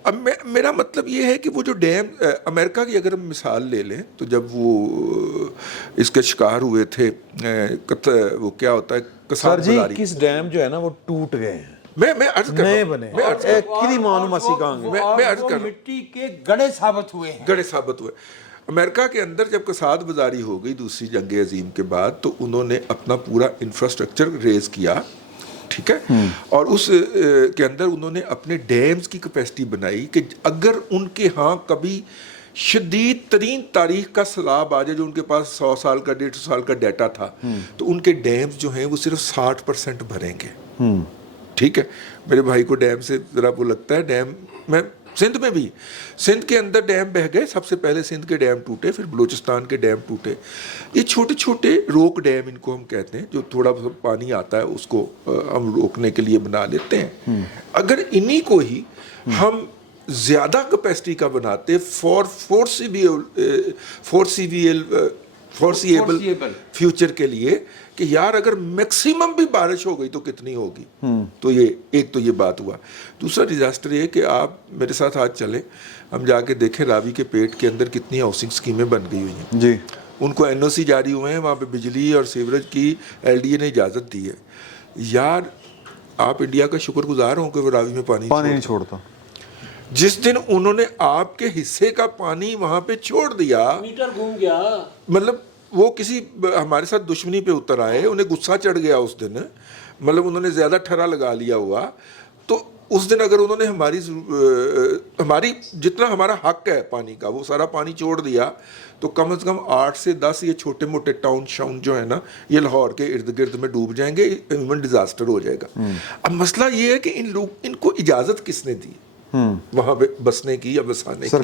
اب میرا مطلب یہ ہے کہ وہ جو ڈیم امریکہ کی اگر ہم مثال لے لیں تو جب وہ اس کے شکار ہوئے تھے، وہ کیا ہوتا ہے سر جی، کس ڈیم جو ہے نا وہ ٹوٹ گئے ہیں، میں عرض کر نئے بنے، کلی معلوماتی کہاں گے، میں عرض کر مٹی کے گڑھے ثابت ہوئے. امریکہ کے اندر جب کساد بازاری ہو گئی دوسری جنگ عظیم کے بعد، تو انہوں نے اپنا پورا انفراسٹرکچر ریز کیا، ٹھیک ہے، اور اس کے اندر انہوں نے اپنے ڈیمز کی کیپیسٹی بنائی کہ اگر ان کے ہاں کبھی شدید ترین تاریخ کا سیلاب آ جائے، جو ان کے پاس 100 سال کا 150 سال کا ڈیٹا تھا، تو ان کے ڈیمز جو ہیں وہ صرف 60% بھریں گے. ٹھیک ہے، میرے بھائی کو ڈیم سے ذرا وہ لگتا ہے، ڈیم میں سندھ میں بھی، سندھ کے اندر ڈیم بہہ گئے، سب سے پہلے سندھ کے ڈیم ٹوٹے، پھر بلوچستان کے ڈیم ٹوٹے. یہ چھوٹے چھوٹے روک ڈیم ان کو ہم کہتے ہیں، جو تھوڑا بہت پانی آتا ہے اس کو ہم روکنے کے لیے بنا لیتے ہیں. اگر انہی کو ہی ہم زیادہ کیپیسٹی کا بناتے فورسیبل فیوچر کے لیے، کہ یار اگر میکسیمم بھی بارش ہو گئی تو کتنی ہوگی، تو یہ ایک تو یہ بات ہوا. دوسرا ڈیزاسٹر یہ کہ آپ میرے ساتھ آج چلیں، ہم جا کے دیکھیں راوی کے پیٹ کے اندر کتنی ہاؤسنگ اسکیمیں بن گئی ہوئی ہیں جی، ان کو این او سی جاری ہوئے ہیں، وہاں پہ بجلی اور سیوریج کی ایل ڈی اے نے اجازت دی ہے. یار آپ انڈیا کا شکر گزار ہوں کہ وہ راوی میں پانی نہیں چھوڑتا. جس دن انہوں نے آپ کے حصے کا پانی وہاں پہ چھوڑ دیا، میٹر گھوم گیا، مطلب وہ کسی ہمارے ساتھ دشمنی پہ اتر آئے، انہیں غصہ چڑھ گیا اس دن، مطلب انہوں نے زیادہ ٹھرا لگا لیا ہوا، تو اس دن اگر انہوں نے ہماری جتنا ہمارا حق ہے پانی کا وہ سارا پانی چھوڑ دیا تو کم از کم 8 سے 10 یہ چھوٹے موٹے ٹاؤن شاؤن جو ہے نا یہ لاہور کے ارد گرد میں ڈوب جائیں گے, ایون ڈیزاسٹر ہو جائے گا. اب مسئلہ یہ ہے کہ ان کو اجازت کس نے دی وہاں پہ بسنے کی یا بسانے کی؟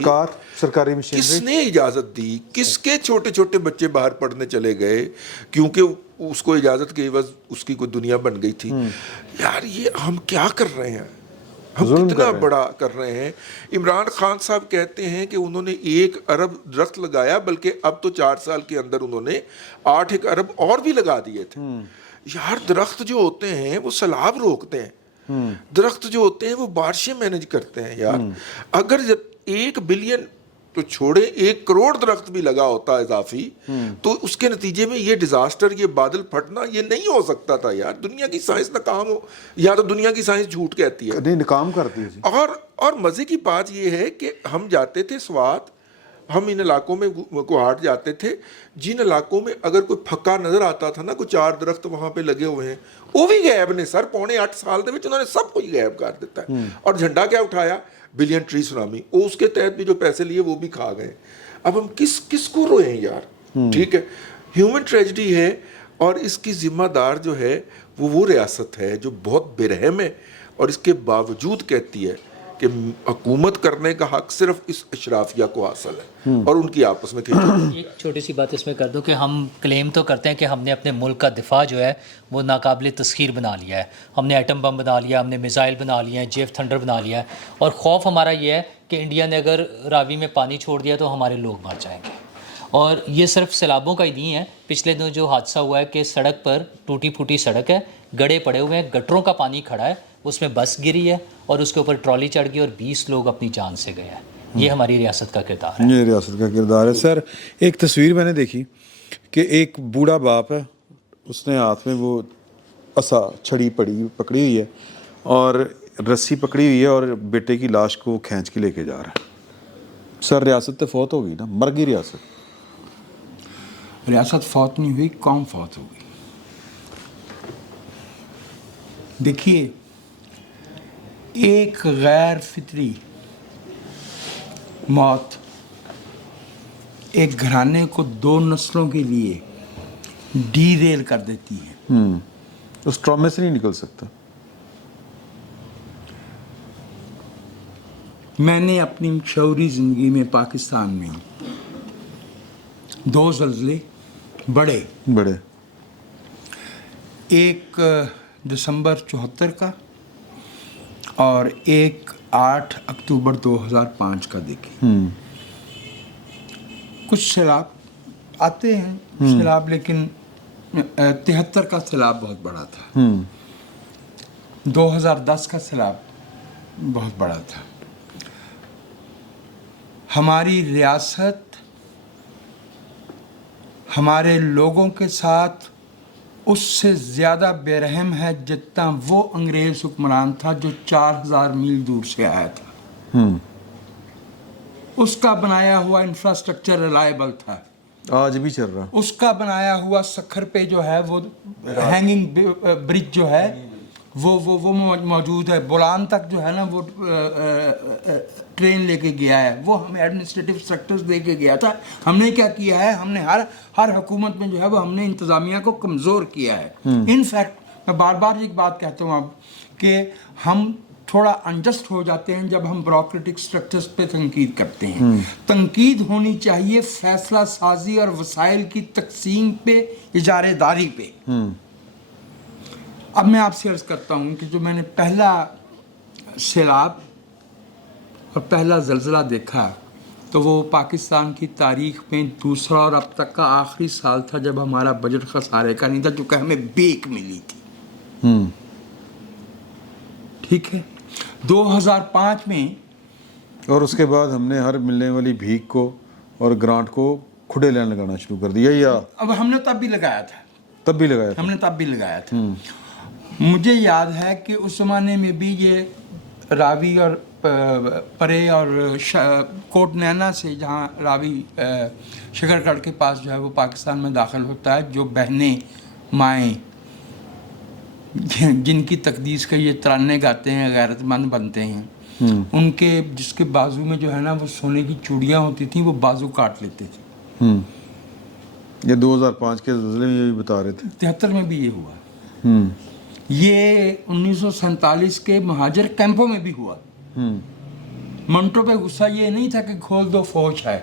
سرکاری کس مشینری. نے اجازت دی؟ کس کے چھوٹے چھوٹے بچے باہر پڑھنے چلے گئے کیونکہ اس کو اجازت کے عوض اس کی کوئی دنیا بن گئی تھی؟ یار یہ ہم کیا کر رہے ہیں, ہم کتنا بڑا کر رہے ہیں. عمران خان صاحب کہتے ہیں کہ انہوں نے 1 ارب درخت لگایا, بلکہ اب تو 4 سال کے اندر انہوں نے 8 ارب اور بھی لگا دیے تھے. یار درخت جو ہوتے ہیں وہ سیلاب روکتے ہیں, درخت جو ہوتے ہیں وہ بارشیں مینج کرتے ہیں. یار اگر 1 بلین تو چھوڑے 1 کروڑ درخت بھی لگا ہوتا اضافی تو اس کے نتیجے میں یہ ڈیزاسٹر, یہ بادل پھٹنا یہ نہیں ہو سکتا تھا. یار دنیا کی سائنس ناکام ہو یا تو دنیا کی سائنس جھوٹ کہتی ہے, نہیں ناکام کرتی ہے. اور مزے کی بات یہ ہے کہ ہم جاتے تھے سوات, ہم ان علاقوں میں کوہاٹ جاتے تھے جن علاقوں میں اگر کوئی پھکا نظر آتا تھا نا, کوئی 4 درخت وہاں پہ لگے ہوئے ہیں, وہ بھی غائب نے سر. 8.25 سال دے وچ انہوں نے سب کچھ غائب کر دیتا ہے. اور جھنڈا کیا اٹھایا؟ Billion tree tsunami. اس کے تحت بھی جو پیسے لیے وہ بھی کھا گئے. اب ہم کس کو روئیں یار؟ ٹھیک ہے, ہیومن ٹریجڈی ہے اور اس کی ذمہ دار جو ہے وہ ریاست ہے جو بہت بے رحم ہے اور اس کے باوجود کہتی ہے کہ حکومت کرنے کا حق صرف اس اشرافیہ کو حاصل ہے اور ان کی آپس میں کھینچو. ایک چھوٹی سی بات اس میں کر دوں کہ ہم کلیم تو کرتے ہیں کہ ہم نے اپنے ملک کا دفاع جو ہے وہ ناقابل تسخیر بنا لیا ہے. ہم نے ایٹم بم بنا لیا, ہم نے میزائل بنا لیے ہیں, JF تھنڈر بنا لیا ہے, اور خوف ہمارا یہ ہے کہ انڈیا نے اگر راوی میں پانی چھوڑ دیا تو ہمارے لوگ مر جائیں گے. اور یہ صرف سیلابوں کا ہی نہیں ہے. پچھلے دنوں جو حادثہ ہوا ہے کہ سڑک پر ٹوٹی پھوٹی سڑک ہے, گڑے پڑے ہوئے ہیں, گٹروں کا پانی کھڑا ہے, اس میں بس گری ہے اور اس کے اوپر ٹرالی چڑھ گئی اور 20 لوگ اپنی جان سے گئے ہیں. یہ ہماری ریاست کا کردار ہے. یہ ریاست کا کردار ہے. سر ایک تصویر میں نے دیکھی کہ ایک بوڑھا باپ ہے, اس نے ہاتھ میں وہ عصا چھڑی پکڑی ہوئی ہے اور رسی پکڑی ہوئی ہے اور بیٹے کی لاش کو کھینچ کے لے کے جا رہا ہے. سر ریاست تو فوت ہو گئی نا, مر گئی ریاست. ریاست فوت نہیں ہوئی, قوم فوت ہو گئی. دیکھیے, ایک غیر فطری موت ایک گھرانے کو 2 نسلوں کے لیے ڈی ریل کر دیتی ہے. اس ٹرامے سے نہیں نکل سکتا. میں نے اپنی شعوری زندگی میں پاکستان میں 2 زلزلے بڑے, ایک دسمبر 74 کا اور ایک 8 اکتوبر 2005 کا دیکھے. کچھ سیلاب آتے ہیں سیلاب, لیکن 73 کا سیلاب بہت بڑا تھا, 2010 کا سیلاب بہت بڑا تھا. ہماری ریاست ہمارے لوگوں کے ساتھ اس سے زیادہ بے رحم ہے جتنا وہ انگریز حکمران تھا جو 4000 میل دور سے آیا تھا. اس کا بنایا ہوا انفراسٹرکچر ریلائبل تھا, آج بھی چل رہا. اس کا بنایا ہوا سکھر پہ جو ہے وہ ہینگنگ برج جو ہے وہ موجود ہے. بولان تک جو ہے نا وہ ٹرین لے کے گیا ہے, وہ ہمیں ایڈمنسٹریٹو سیکٹرز دے کے گیا تھا. ہم نے کیا کیا ہے, ہم نے ہر حکومت میں جو ہے وہ ہم نے انتظامیہ کو کمزور کیا ہے. ان فیکٹ میں بار بار ایک بات کہتا ہوں اب کہ ہم تھوڑا انجسٹ ہو جاتے ہیں جب ہم بیوروکریٹک سٹرکچرز پہ تنقید کرتے ہیں. تنقید ہونی چاہیے فیصلہ سازی اور وسائل کی تقسیم پہ, اجارے داری پہ. اب میں آپ سے عرض کرتا ہوں کہ جو میں نے پہلا سیلاب اور پہلا زلزلہ دیکھا تو وہ پاکستان کی تاریخ میں دوسرا اور اب تک کا آخری سال تھا جب ہمارا بجٹ خسارے کا نہیں تھا, کیونکہ ہمیں بیک ملی تھی. ٹھیک ہے, 2005 میں اور اس کے بعد ہم نے ہر ملنے والی بھیک کو اور گرانٹ کو کھڑے لین لگانا شروع کر دیا. یا اب ہم نے تب بھی لگایا تھا, ہم نے تب بھی لگایا تھا. مجھے یاد ہے کہ اس زمانے میں بھی یہ راوی اور پرے اور کوٹ نینا سے, جہاں راوی شکرگڑھ کے پاس جو ہے وہ پاکستان میں داخل ہوتا ہے, جو بہنیں مائیں جن کی تقدیس کا یہ ترانے گاتے ہیں غیرت مند بنتے ہیں، ان کے جس کے بازو میں جو ہے نا وہ سونے کی چوڑیاں ہوتی تھیں، وہ بازو کاٹ لیتے تھے. یہ 2005 کے زلزلے میں یہ بھی بتا رہے تھے. 73 میں بھی یہ ہوا. یہ 1947 کے مہاجر کیمپوں میں بھی ہوا. منٹو پہ غصہ یہ نہیں تھا کہ کھول دو فوج ہے.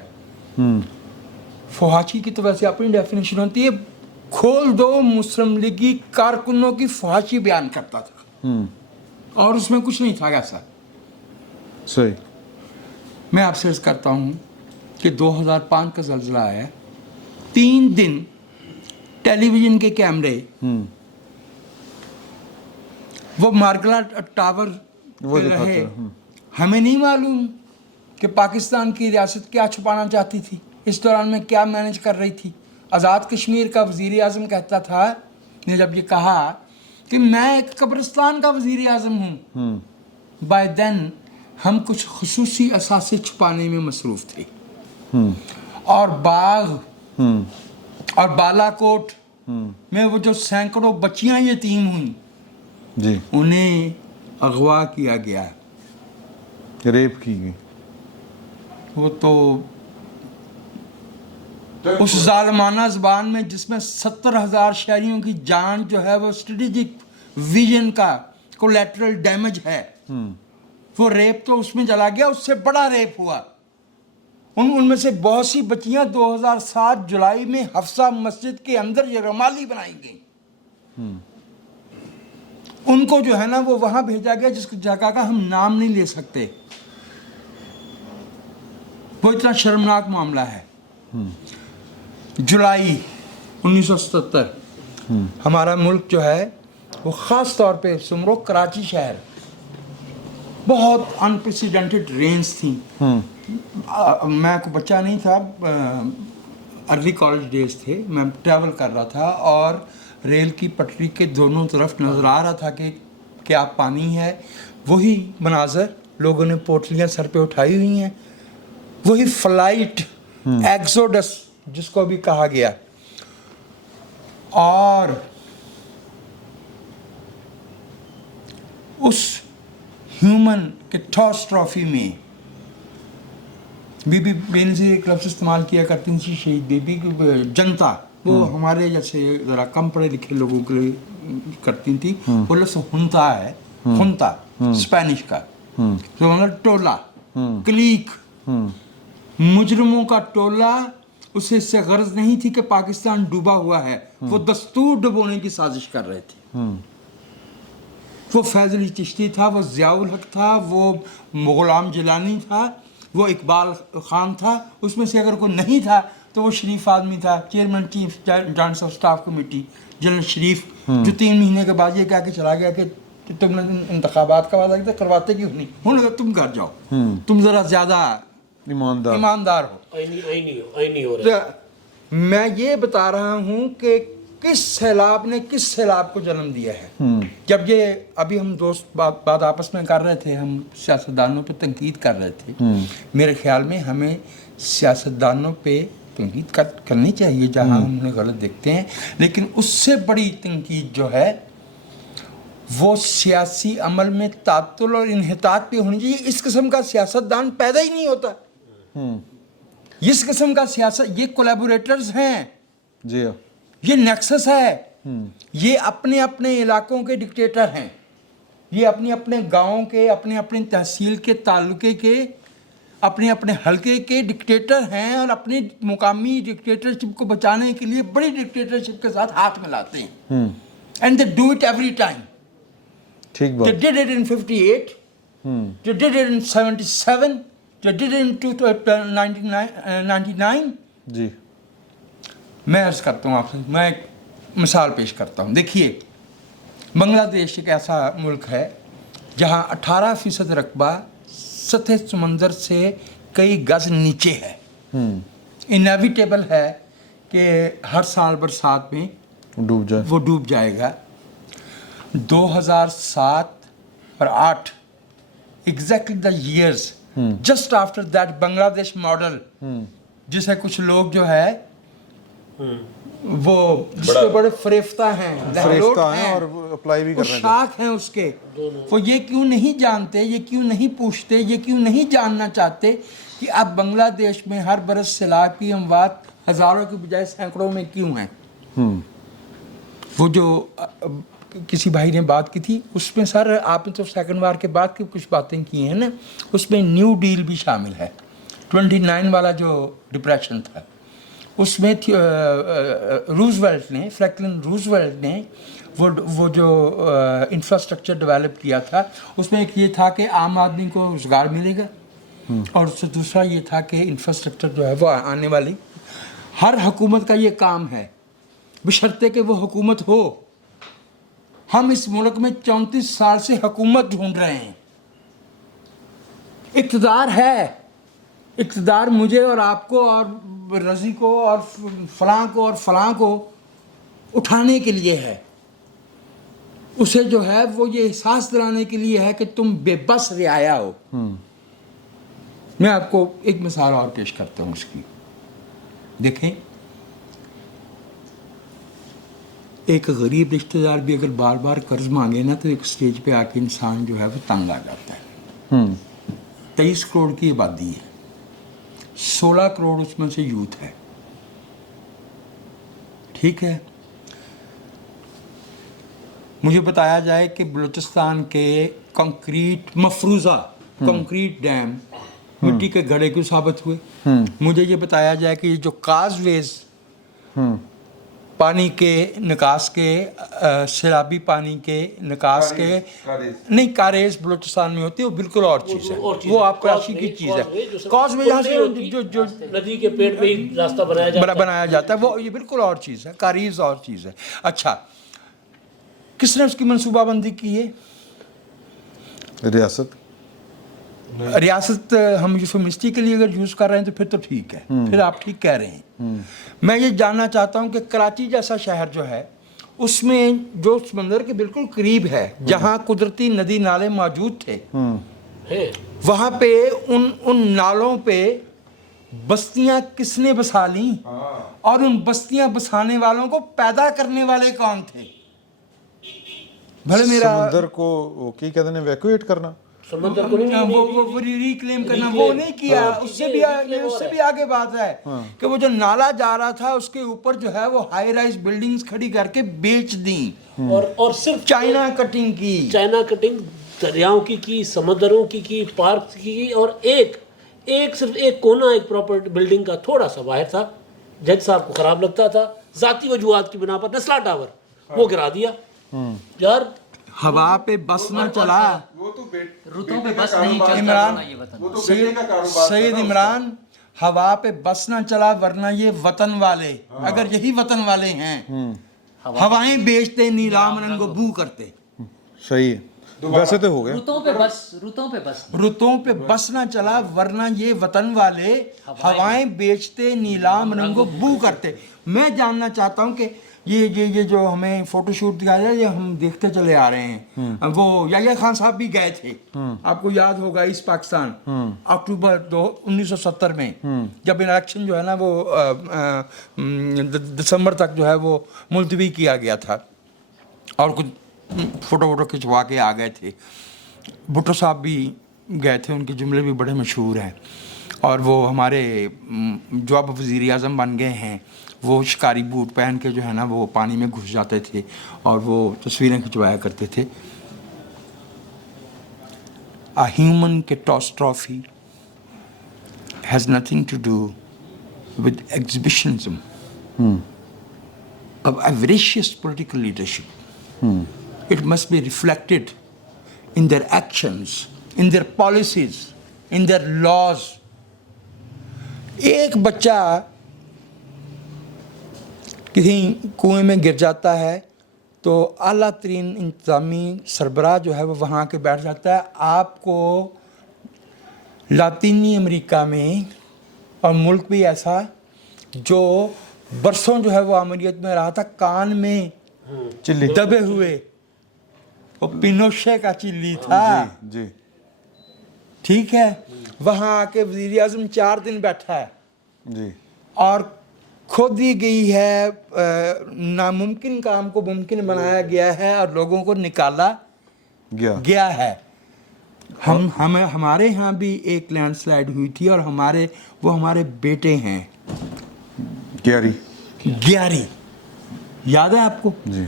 فحاشی کی تو ویسے اپنی ڈیفینیشن ہوتی ہے، کھول دو مسلم لیگی کارکنوں کی فحاشی بیان کرتا تھا، اور اس میں کچھ نہیں تھا ایسا. صحیح. میں آپ سے عرض کرتا ہوں کہ 2005 کا زلزلہ آیا، 3 دن ٹیلی ویژن کے کیمرے وہ مارگلا ٹاور وہ پہ دکھاتا رہے. ہے. ہمیں نہیں معلوم کہ پاکستان کی ریاست کیا چھپانا چاہتی تھی، اس دوران میں کیا مینج کر رہی تھی. آزاد کشمیر کا وزیر اعظم کہتا تھا، نے جب یہ کہا کہ میں ایک قبرستان کا وزیر اعظم ہوں، بائی دین ہم کچھ خصوصی اثاثے چھپانے میں مصروف تھے. اور باغ اور بالا کوٹ میں وہ جو سینکڑوں بچیاں یتیم ہوئیں، جی انہیں اغوا کیا گیا، ریپ کی گئی. وہ تو اس ظالمانہ زبان میں جس میں 70,000 شہریوں کی جان جو ہے وہ اسٹریٹجک ویژن کا کولیٹرل ڈیمیج ہے. وہ ریپ تو اس میں چلا گیا، اس سے بڑا ریپ ہوا. ان میں سے بہت سی بچیاں 2007 جولائی میں حفصہ مسجد کے اندر یہ رمالی بنائی گئیں. ان کو جو ہے نا وہ وہاں بھیجا گیا جس جگہ کا ہم نام نہیں لے سکتے. وہ اتنا شرمناک معاملہ ہے. جولائی 1977 ہمارا ملک جو ہے وہ خاص طور پہ سمرو کراچی شہر بہت انپریسیڈنٹڈ رینز تھیں. میں کو بچہ نہیں تھا، ارلی کالج ڈیز تھے، میں ٹریول کر رہا تھا اور ریل کی پٹری کے دونوں طرف نظر آ رہا تھا کہ کیا پانی ہے. وہی مناظر لوگوں نے پوٹلیاں سر پہ اٹھائی ہوئی ہیں، وہی فلائٹ ایکزوڈس جس کو بھی کہا گیا. اور اس ہیومن کیٹاسٹرافی میں بی بی بینظیر ایک لفظ استعمال کیا کرتی تھی، شہید بی بی جنتا، وہ ہمارے جیسے ذرا کم پڑھے لکھے لوگوں کے لیے کرتی تھی. وہ لفظ ہنتا ہے، ہنتا اسپینش کا، ٹولہ، کلیک، مجرموں کا ٹولہ. اسے اس سے غرض نہیں تھی کہ پاکستان ڈوبا ہوا ہے، وہ دستور ڈبونے کی سازش کر رہے تھے. وہ فیض علی چشتی تھا، وہ ضیاء الحق تھا، وہ غلام جیلانی تھا، وہ اقبال خان تھا. اس میں سے اگر کوئی نہیں تھا تو وہ شریف آدمی تھا، chairman chief joint of staff committee general Sharif, جو 3 مہینے کے بعد یہ کہہ کے چلا گیا کہ تم نے انتخابات کا وعدہ کیا، کرواتے کیوں نہیں. ہوں تم گھر جاؤ، تم ذرا زیادہ ایماندار ہو. آئینی ہو رہا ہے. میں یہ بتا رہا ہوں کہ کس سیلاب نے کس سیلاب کو جنم دیا ہے. جب یہ ابھی ہم دوست بات آپس میں کر رہے تھے، ہم سیاستدانوں پہ تنقید کر رہے تھے. میرے خیال میں ہمیں سیاستدانوں پہ تنقید کرنی چاہیے جہاں ہم انہیں غلط دیکھتے ہیں، لیکن اس سے بڑی تنقید جو ہے وہ سیاسی عمل میں تعطل اور انحطاط پہ ہونی چاہیے. اس قسم کا سیاستدان پیدا ہی نہیں ہوتا. اس قسم کا سیاست، یہ کولیبوریٹرز ہیں، جی یہ نیکسس ہے. یہ اپنے اپنے علاقوں کے ڈکٹیٹر ہیں، یہ اپنے اپنے گاؤں کے، اپنے اپنے تحصیل کے، تعلقے کے، اپنے اپنے حلقے کے ڈکٹیٹر ہیں، اور اپنی مقامی ڈکٹیٹرشپ کو بچانے کے لیے بڑی ڈکٹیٹرشپ کے ساتھ ہاتھ ملاتے ہیں. And they do it every time. ٹھیک بات. They did it in 58, they did it in 77, they did it in 1999. جی میں عرض کرتا ہوں آپ سے، میں ایک مثال پیش کرتا ہوں. دیکھیے، بنگلہ دیش ایک ایسا ملک ہے جہاں 18% رقبہ سطح سمندر سے کئی گز نیچے ہے. انیویٹیبل ہے کہ ہر سال برسات میں وہ ڈوب جائے گا. 2007 اور 8 exactly the years just after that بنگلہ دیش ماڈل، جسے کچھ لوگ جو ہے وہ جس کے بڑے فریفتہ ہیں، لہلوٹ فریفتہ ہیں اور اپلائی بھی کر وہ رہے ہیں۔ شاخ ہیں اس کے، وہ یہ کیوں نہیں جانتے، یہ کیوں نہیں پوچھتے، یہ کیوں نہیں جاننا چاہتے کہ اب بنگلہ دیش میں ہر برس سیلاب کی اموات ہزاروں کی بجائے سینکڑوں میں کیوں ہیں؟ وہ جو کسی بھائی نے بات کی تھی اس میں سر آپ نے تو سیکنڈ وار کے بعد کی کچھ باتیں کی ہیں نا، اس میں نیو ڈیل بھی شامل ہے، 29 والا جو ڈپریشن تھا اس میں روزویلٹ نے، فرینکلن روزویلٹ نے وہ جو انفراسٹرکچر ڈیولپ کیا تھا اس میں ایک یہ تھا کہ عام آدمی کو روزگار ملے گا، اور اس سے دوسرا یہ تھا کہ انفراسٹرکچر جو ہے وہ آنے والی ہر حکومت کا یہ کام ہے، بشرطے کہ وہ حکومت ہو۔ ہم اس ملک میں 34 سال سے حکومت ڈھونڈ رہے ہیں، اقتدار ہے، اقتدار مجھے اور آپ کو اور رضی کو اور فلاں کو اور فلاں کو اٹھانے کے لیے ہے، اسے جو ہے وہ یہ احساس دلانے کے لیے ہے کہ تم بے بس رعایا ہو۔ میں آپ کو ایک مثال اور پیش کرتا ہوں اس کی، دیکھیں ایک غریب رشتہ دار بھی اگر بار بار قرض مانگے نا تو ایک سٹیج پہ آ کے انسان جو ہے وہ تنگ آ جاتا ہے۔ 23 کروڑ کی آبادی ہے، 16 کروڑ اس میں سے یوتھ ہے، ٹھیک ہے۔ مجھے بتایا جائے کہ بلوچستان کے کنکریٹ مفروضہ کنکریٹ ڈیم مٹی کے گھڑے کیوں ثابت ہوئے؟ مجھے یہ بتایا جائے کہ یہ جو کاز ویز پانی کے نکاس کے، سیلابی پانی کے نکاس کے، نہیں کاریز بلوچستان میں ہوتی ہے، وہ بالکل اور چیز ہے، وہ آپ کراچی کی چیز ہے۔ کاز وے یہاں سے جو ندی کے پیٹ میں ہی راستہ بنایا جاتا ہے، وہ یہ بالکل اور چیز ہے، کاریز اور چیز ہے۔ اچھا کس نے اس کی منصوبہ بندی کی ہے؟ ریاست ہم یوفیمسٹی کے لیے اگر یوز کر رہے ہیں تو پھر تو ٹھیک ہے، پھر آپ ٹھیک کہہ رہے ہیں۔ میں یہ جاننا چاہتا ہوں کہ کراچی جیسا شہر جو ہے اس میں جو سمندر کے بالکل قریب ہے، جہاں قدرتی ندی نالے موجود تھے، وہاں پہ ان نالوں پہ بستیاں کس نے بسا لیں، اور ان بستیاں بسانے والوں کو پیدا کرنے والے کون تھے؟ بھلے میرا سمندر کو کی کہتے ہیں ایویکویٹ کرنا، سمندر کو وہ ریکلیم کرنا، وہ نہیں کیا، اس سے بھی آگے بات ہے کہ وہ جو نالا جا رہا تھا اس کے اوپر جو ہے وہ ہائی رائز بلڈنگز کھڑی کر کے بیچ دیں، اور صرف چائنا کٹنگ کی، چائنا کٹنگ دریاؤں کی سمندروں کی پارک کی، اور صرف ایک کونا ایک پراپرٹی بلڈنگ کا تھوڑا سا باہر تھا، جج صاحب کو خراب لگتا تھا، ذاتی وجوہات کی بنا پر نسلا ٹاور وہ گرا دیا۔ یار ہوا پہ بس نہ چلا، رتوں پہ بس نہیں چلتا عمران یہ وطن۔ سید عمران، ہوا پہ بس نہ چلا ورنہ یہ وطن والے، اگر یہی وطن والے ہیں، ہوائیں بیچتے نیلام رنگ و بو کرتے۔ صحیح ہے، ویسے تو ہو گیا۔ رتوں پہ بس نہ چلا ورنہ یہ وطن والے ہوائیں بیچتے نیلام رنگ و بو کرتے۔ میں جاننا چاہتا ہوں کہ یہ جو ہمیں فوٹو شوٹ دکھایا جائے، یہ ہم دیکھتے چلے آ رہے ہیں، وہ یحییٰ خان صاحب بھی گئے تھے، آپ کو یاد ہوگا، ایسٹ پاکستان اکتوبر 1970 میں، جب الیکشن جو ہے نا وہ دسمبر تک جو ہے وہ ملتوی کیا گیا تھا، اور کچھ فوٹو کھنچوا کے آ گئے تھے۔ بھٹو صاحب بھی گئے تھے، ان کے جملے بھی بڑے مشہور ہیں، اور وہ ہمارے جو اب وزیر اعظم بن گئے ہیں وہ شکاری بوٹ پہن کے جو ہے نا وہ پانی میں گھس جاتے تھے اور وہ تصویریں کھنچوایا کرتے تھے۔ A human catastrophe has nothing to do with exhibitionism of avaricious political leadership. It must be reflected in their actions, in their policies, in their laws. ایک بچہ کسی کنویں میں گر جاتا ہے تو اعلیٰ ترین انتظامی سربراہ جو ہے وہ وہاں کے بیٹھ جاتا ہے۔ آپ کو لاطینی امریکہ میں، اور ملک بھی ایسا جو برسوں جو ہے وہ عملیت میں رہا تھا، کان میں چلی دبے ہوئے، وہ پینوشے کا چلی تھا، جی ٹھیک ہے، وہاں آ کے وزیر اعظم 4 دن بیٹھا ہے، جی، اور کھو دی گئی ہے، ناممکن کام کو ممکن بنایا گیا ہے اور لوگوں کو نکالا گیا ہے۔ ہمارے ہاں بھی ایک لینڈ سلائیڈ ہوئی تھی اور وہ ہمارے بیٹے ہیں گیاری، یاد ہے آپ کو؟ جی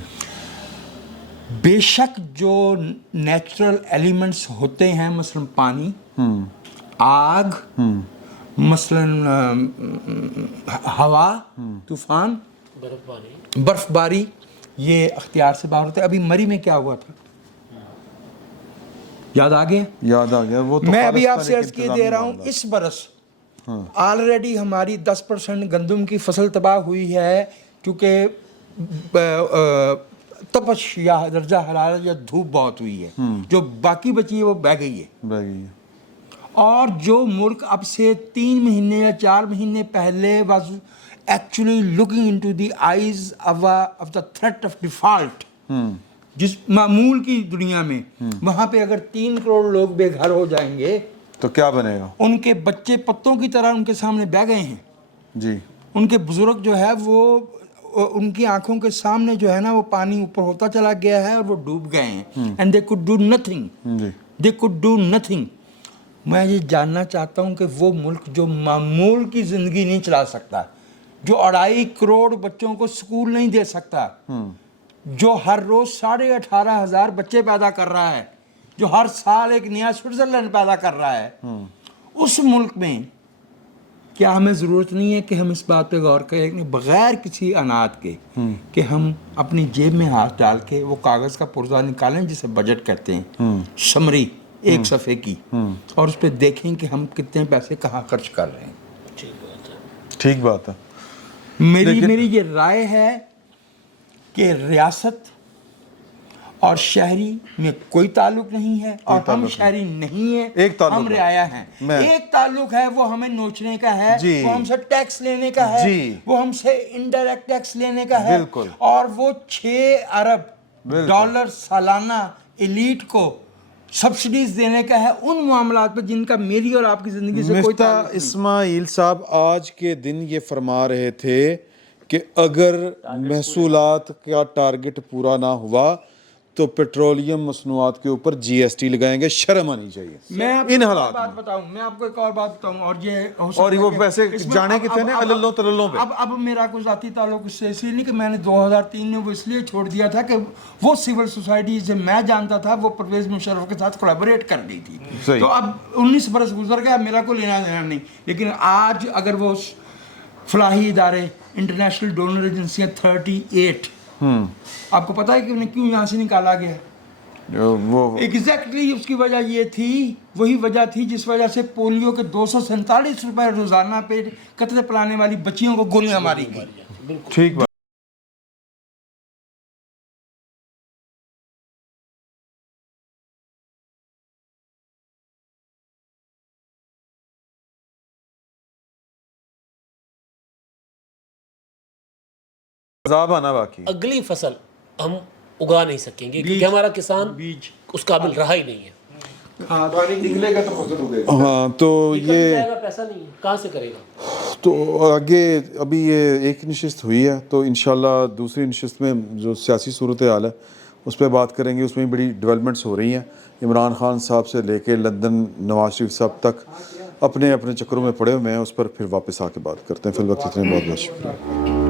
بے شک جو نیچرل ایلیمنٹس ہوتے ہیں، مثلا پانی، آگ، مثلا ہوا، طوفان، برف باری، یہ اختیار سے باہر ہوتے ہیں۔ ابھی مری میں کیا ہوا تھا، یاد آ گیا؟ وہ تو میں ابھی آپ خالصتاً سے ایک عرض کیے انتظامی دے رہا ہوں، معاملہ۔ اس برس آلریڈی ہماری 10% گندم کی فصل تباہ ہوئی ہے، کیونکہ تپش یا درجہ حرارت یا دھوپ بہت ہوئی ہے، جو باقی بچی ہے وہ بہہ گئی ہے۔ اور جو ملک اب سے 3 مہینے یا 4 مہینے پہلے was actually looking into the eyes of the threat of default، جس معمول کی دنیا میں، وہاں پہ اگر 3 کروڑ لوگ بے گھر ہو جائیں گے تو کیا بنے گا؟ ان کے بچے پتوں کی طرح ان کے سامنے بہ گئے ہیں، جی ان کے بزرگ جو ہے وہ ان کی آنکھوں کے سامنے جو ہے نا وہ پانی اوپر ہوتا چلا گیا ہے اور وہ ڈوب گئے ہیں، and they could do nothing، they could do nothing۔ میں یہ جاننا چاہتا ہوں کہ وہ ملک جو معمول کی زندگی نہیں چلا سکتا، جو 2.5 کروڑ بچوں کو سکول نہیں دے سکتا، جو ہر روز 18,500 بچے پیدا کر رہا ہے، جو ہر سال ایک نیا سوئٹزرلینڈ پیدا کر رہا ہے، اس ملک میں کیا ہمیں ضرورت نہیں ہے کہ ہم اس بات پہ غور کریں بغیر کسی عناد کے کہ ہم اپنی جیب میں ہاتھ ڈال کے وہ کاغذ کا پرزہ نکالیں جسے بجٹ کہتے ہیں، سمری 1 صفحے کی، اور اس پہ دیکھیں کہ ہم کتنے پیسے کہاں خرچ کر رہے ہیں۔ ٹھیک بات ہے۔ میری یہ رائے ہے کہ ریاست اور شہری میں کوئی تعلق نہیں ہے، اور ہم شہری نہیں ہیں، ہم رعایا ہیں۔ ایک تعلق ہے، وہ ہمیں نوچنے کا ہے، وہ ہم سے ٹیکس لینے کا ہے، وہ ہم سے انڈائریکٹ ٹیکس لینے کا ہے، اور وہ 6 ارب ڈالر سالانہ ایلیٹ کو سبسڈیز دینے کا ہے ان معاملات پہ جن کا میری اور آپ کی زندگی سے کوئی تعلق نہیں۔ اسماعیل صاحب آج کے دن یہ فرما رہے تھے کہ اگر محصولات کا ٹارگٹ پورا نہ ہوا تو پیٹرولیم مصنوعات کے اوپر جی ایس ٹی لگائیں گے، شرم آنی چاہیے میں آپ ان کو حالات بات میں۔ بتاؤں، میں آپ کو ایک اور بات بتاؤں، اور وہ پیسے جانے کتنے ہیں عللوں تللوں پہ۔ اب میرا کوئی ذاتی تعلق اس سے اسی لیے کہ میں نے 2003 میں وہ اس لیے چھوڑ دیا تھا کہ وہ سول سوسائٹی سے میں جانتا تھا وہ پرویز مشرف کے ساتھ کولیبوریٹ کر دی تھی، تو اب 19 برس گزر گیا، میرا کوئی لینا دینا نہیں۔ لیکن آج اگر وہ فلاحی ادارے، انٹرنیشنل ڈونر ایجنسیاں 38، آپ کو پتہ ہے کہ انہیں کیوں یہاں سے نکالا گیا؟ ایگزیکٹلی اس کی وجہ یہ تھی، وہی وجہ تھی جس وجہ سے پولیو کے 247 روپے روزانہ پہ قطرے پلانے والی بچیوں کو گولیاں ماری گئی۔ ٹھیک بات۔ عذاب آنا باقی۔ اگلی فصل ہم اگا نہیں سکیں گے کیونکہ ہمارا کسان اس قابل رہا ہی نہیں ہے۔ پانی نکلے گا تو فصل اگے گا۔ ہاں تو یہ پیسہ نہیں ہے، کہاں سے کرے گا؟ تو آگے ابھی یہ ایک نشست ہوئی ہے، تو انشاءاللہ دوسری نشست میں جو سیاسی صورتحال ہے اس پہ بات کریں گے۔ اس میں بڑی ڈیولپمنٹس ہو رہی ہیں، عمران خان صاحب سے لے کے لندن نواز شریف صاحب تک اپنے چکروں میں پڑے ہوئے ہیں، اس پر پھر واپس آ کے بات کرتے ہیں۔ فی الوقت اتنے بہت بہت شکریہ۔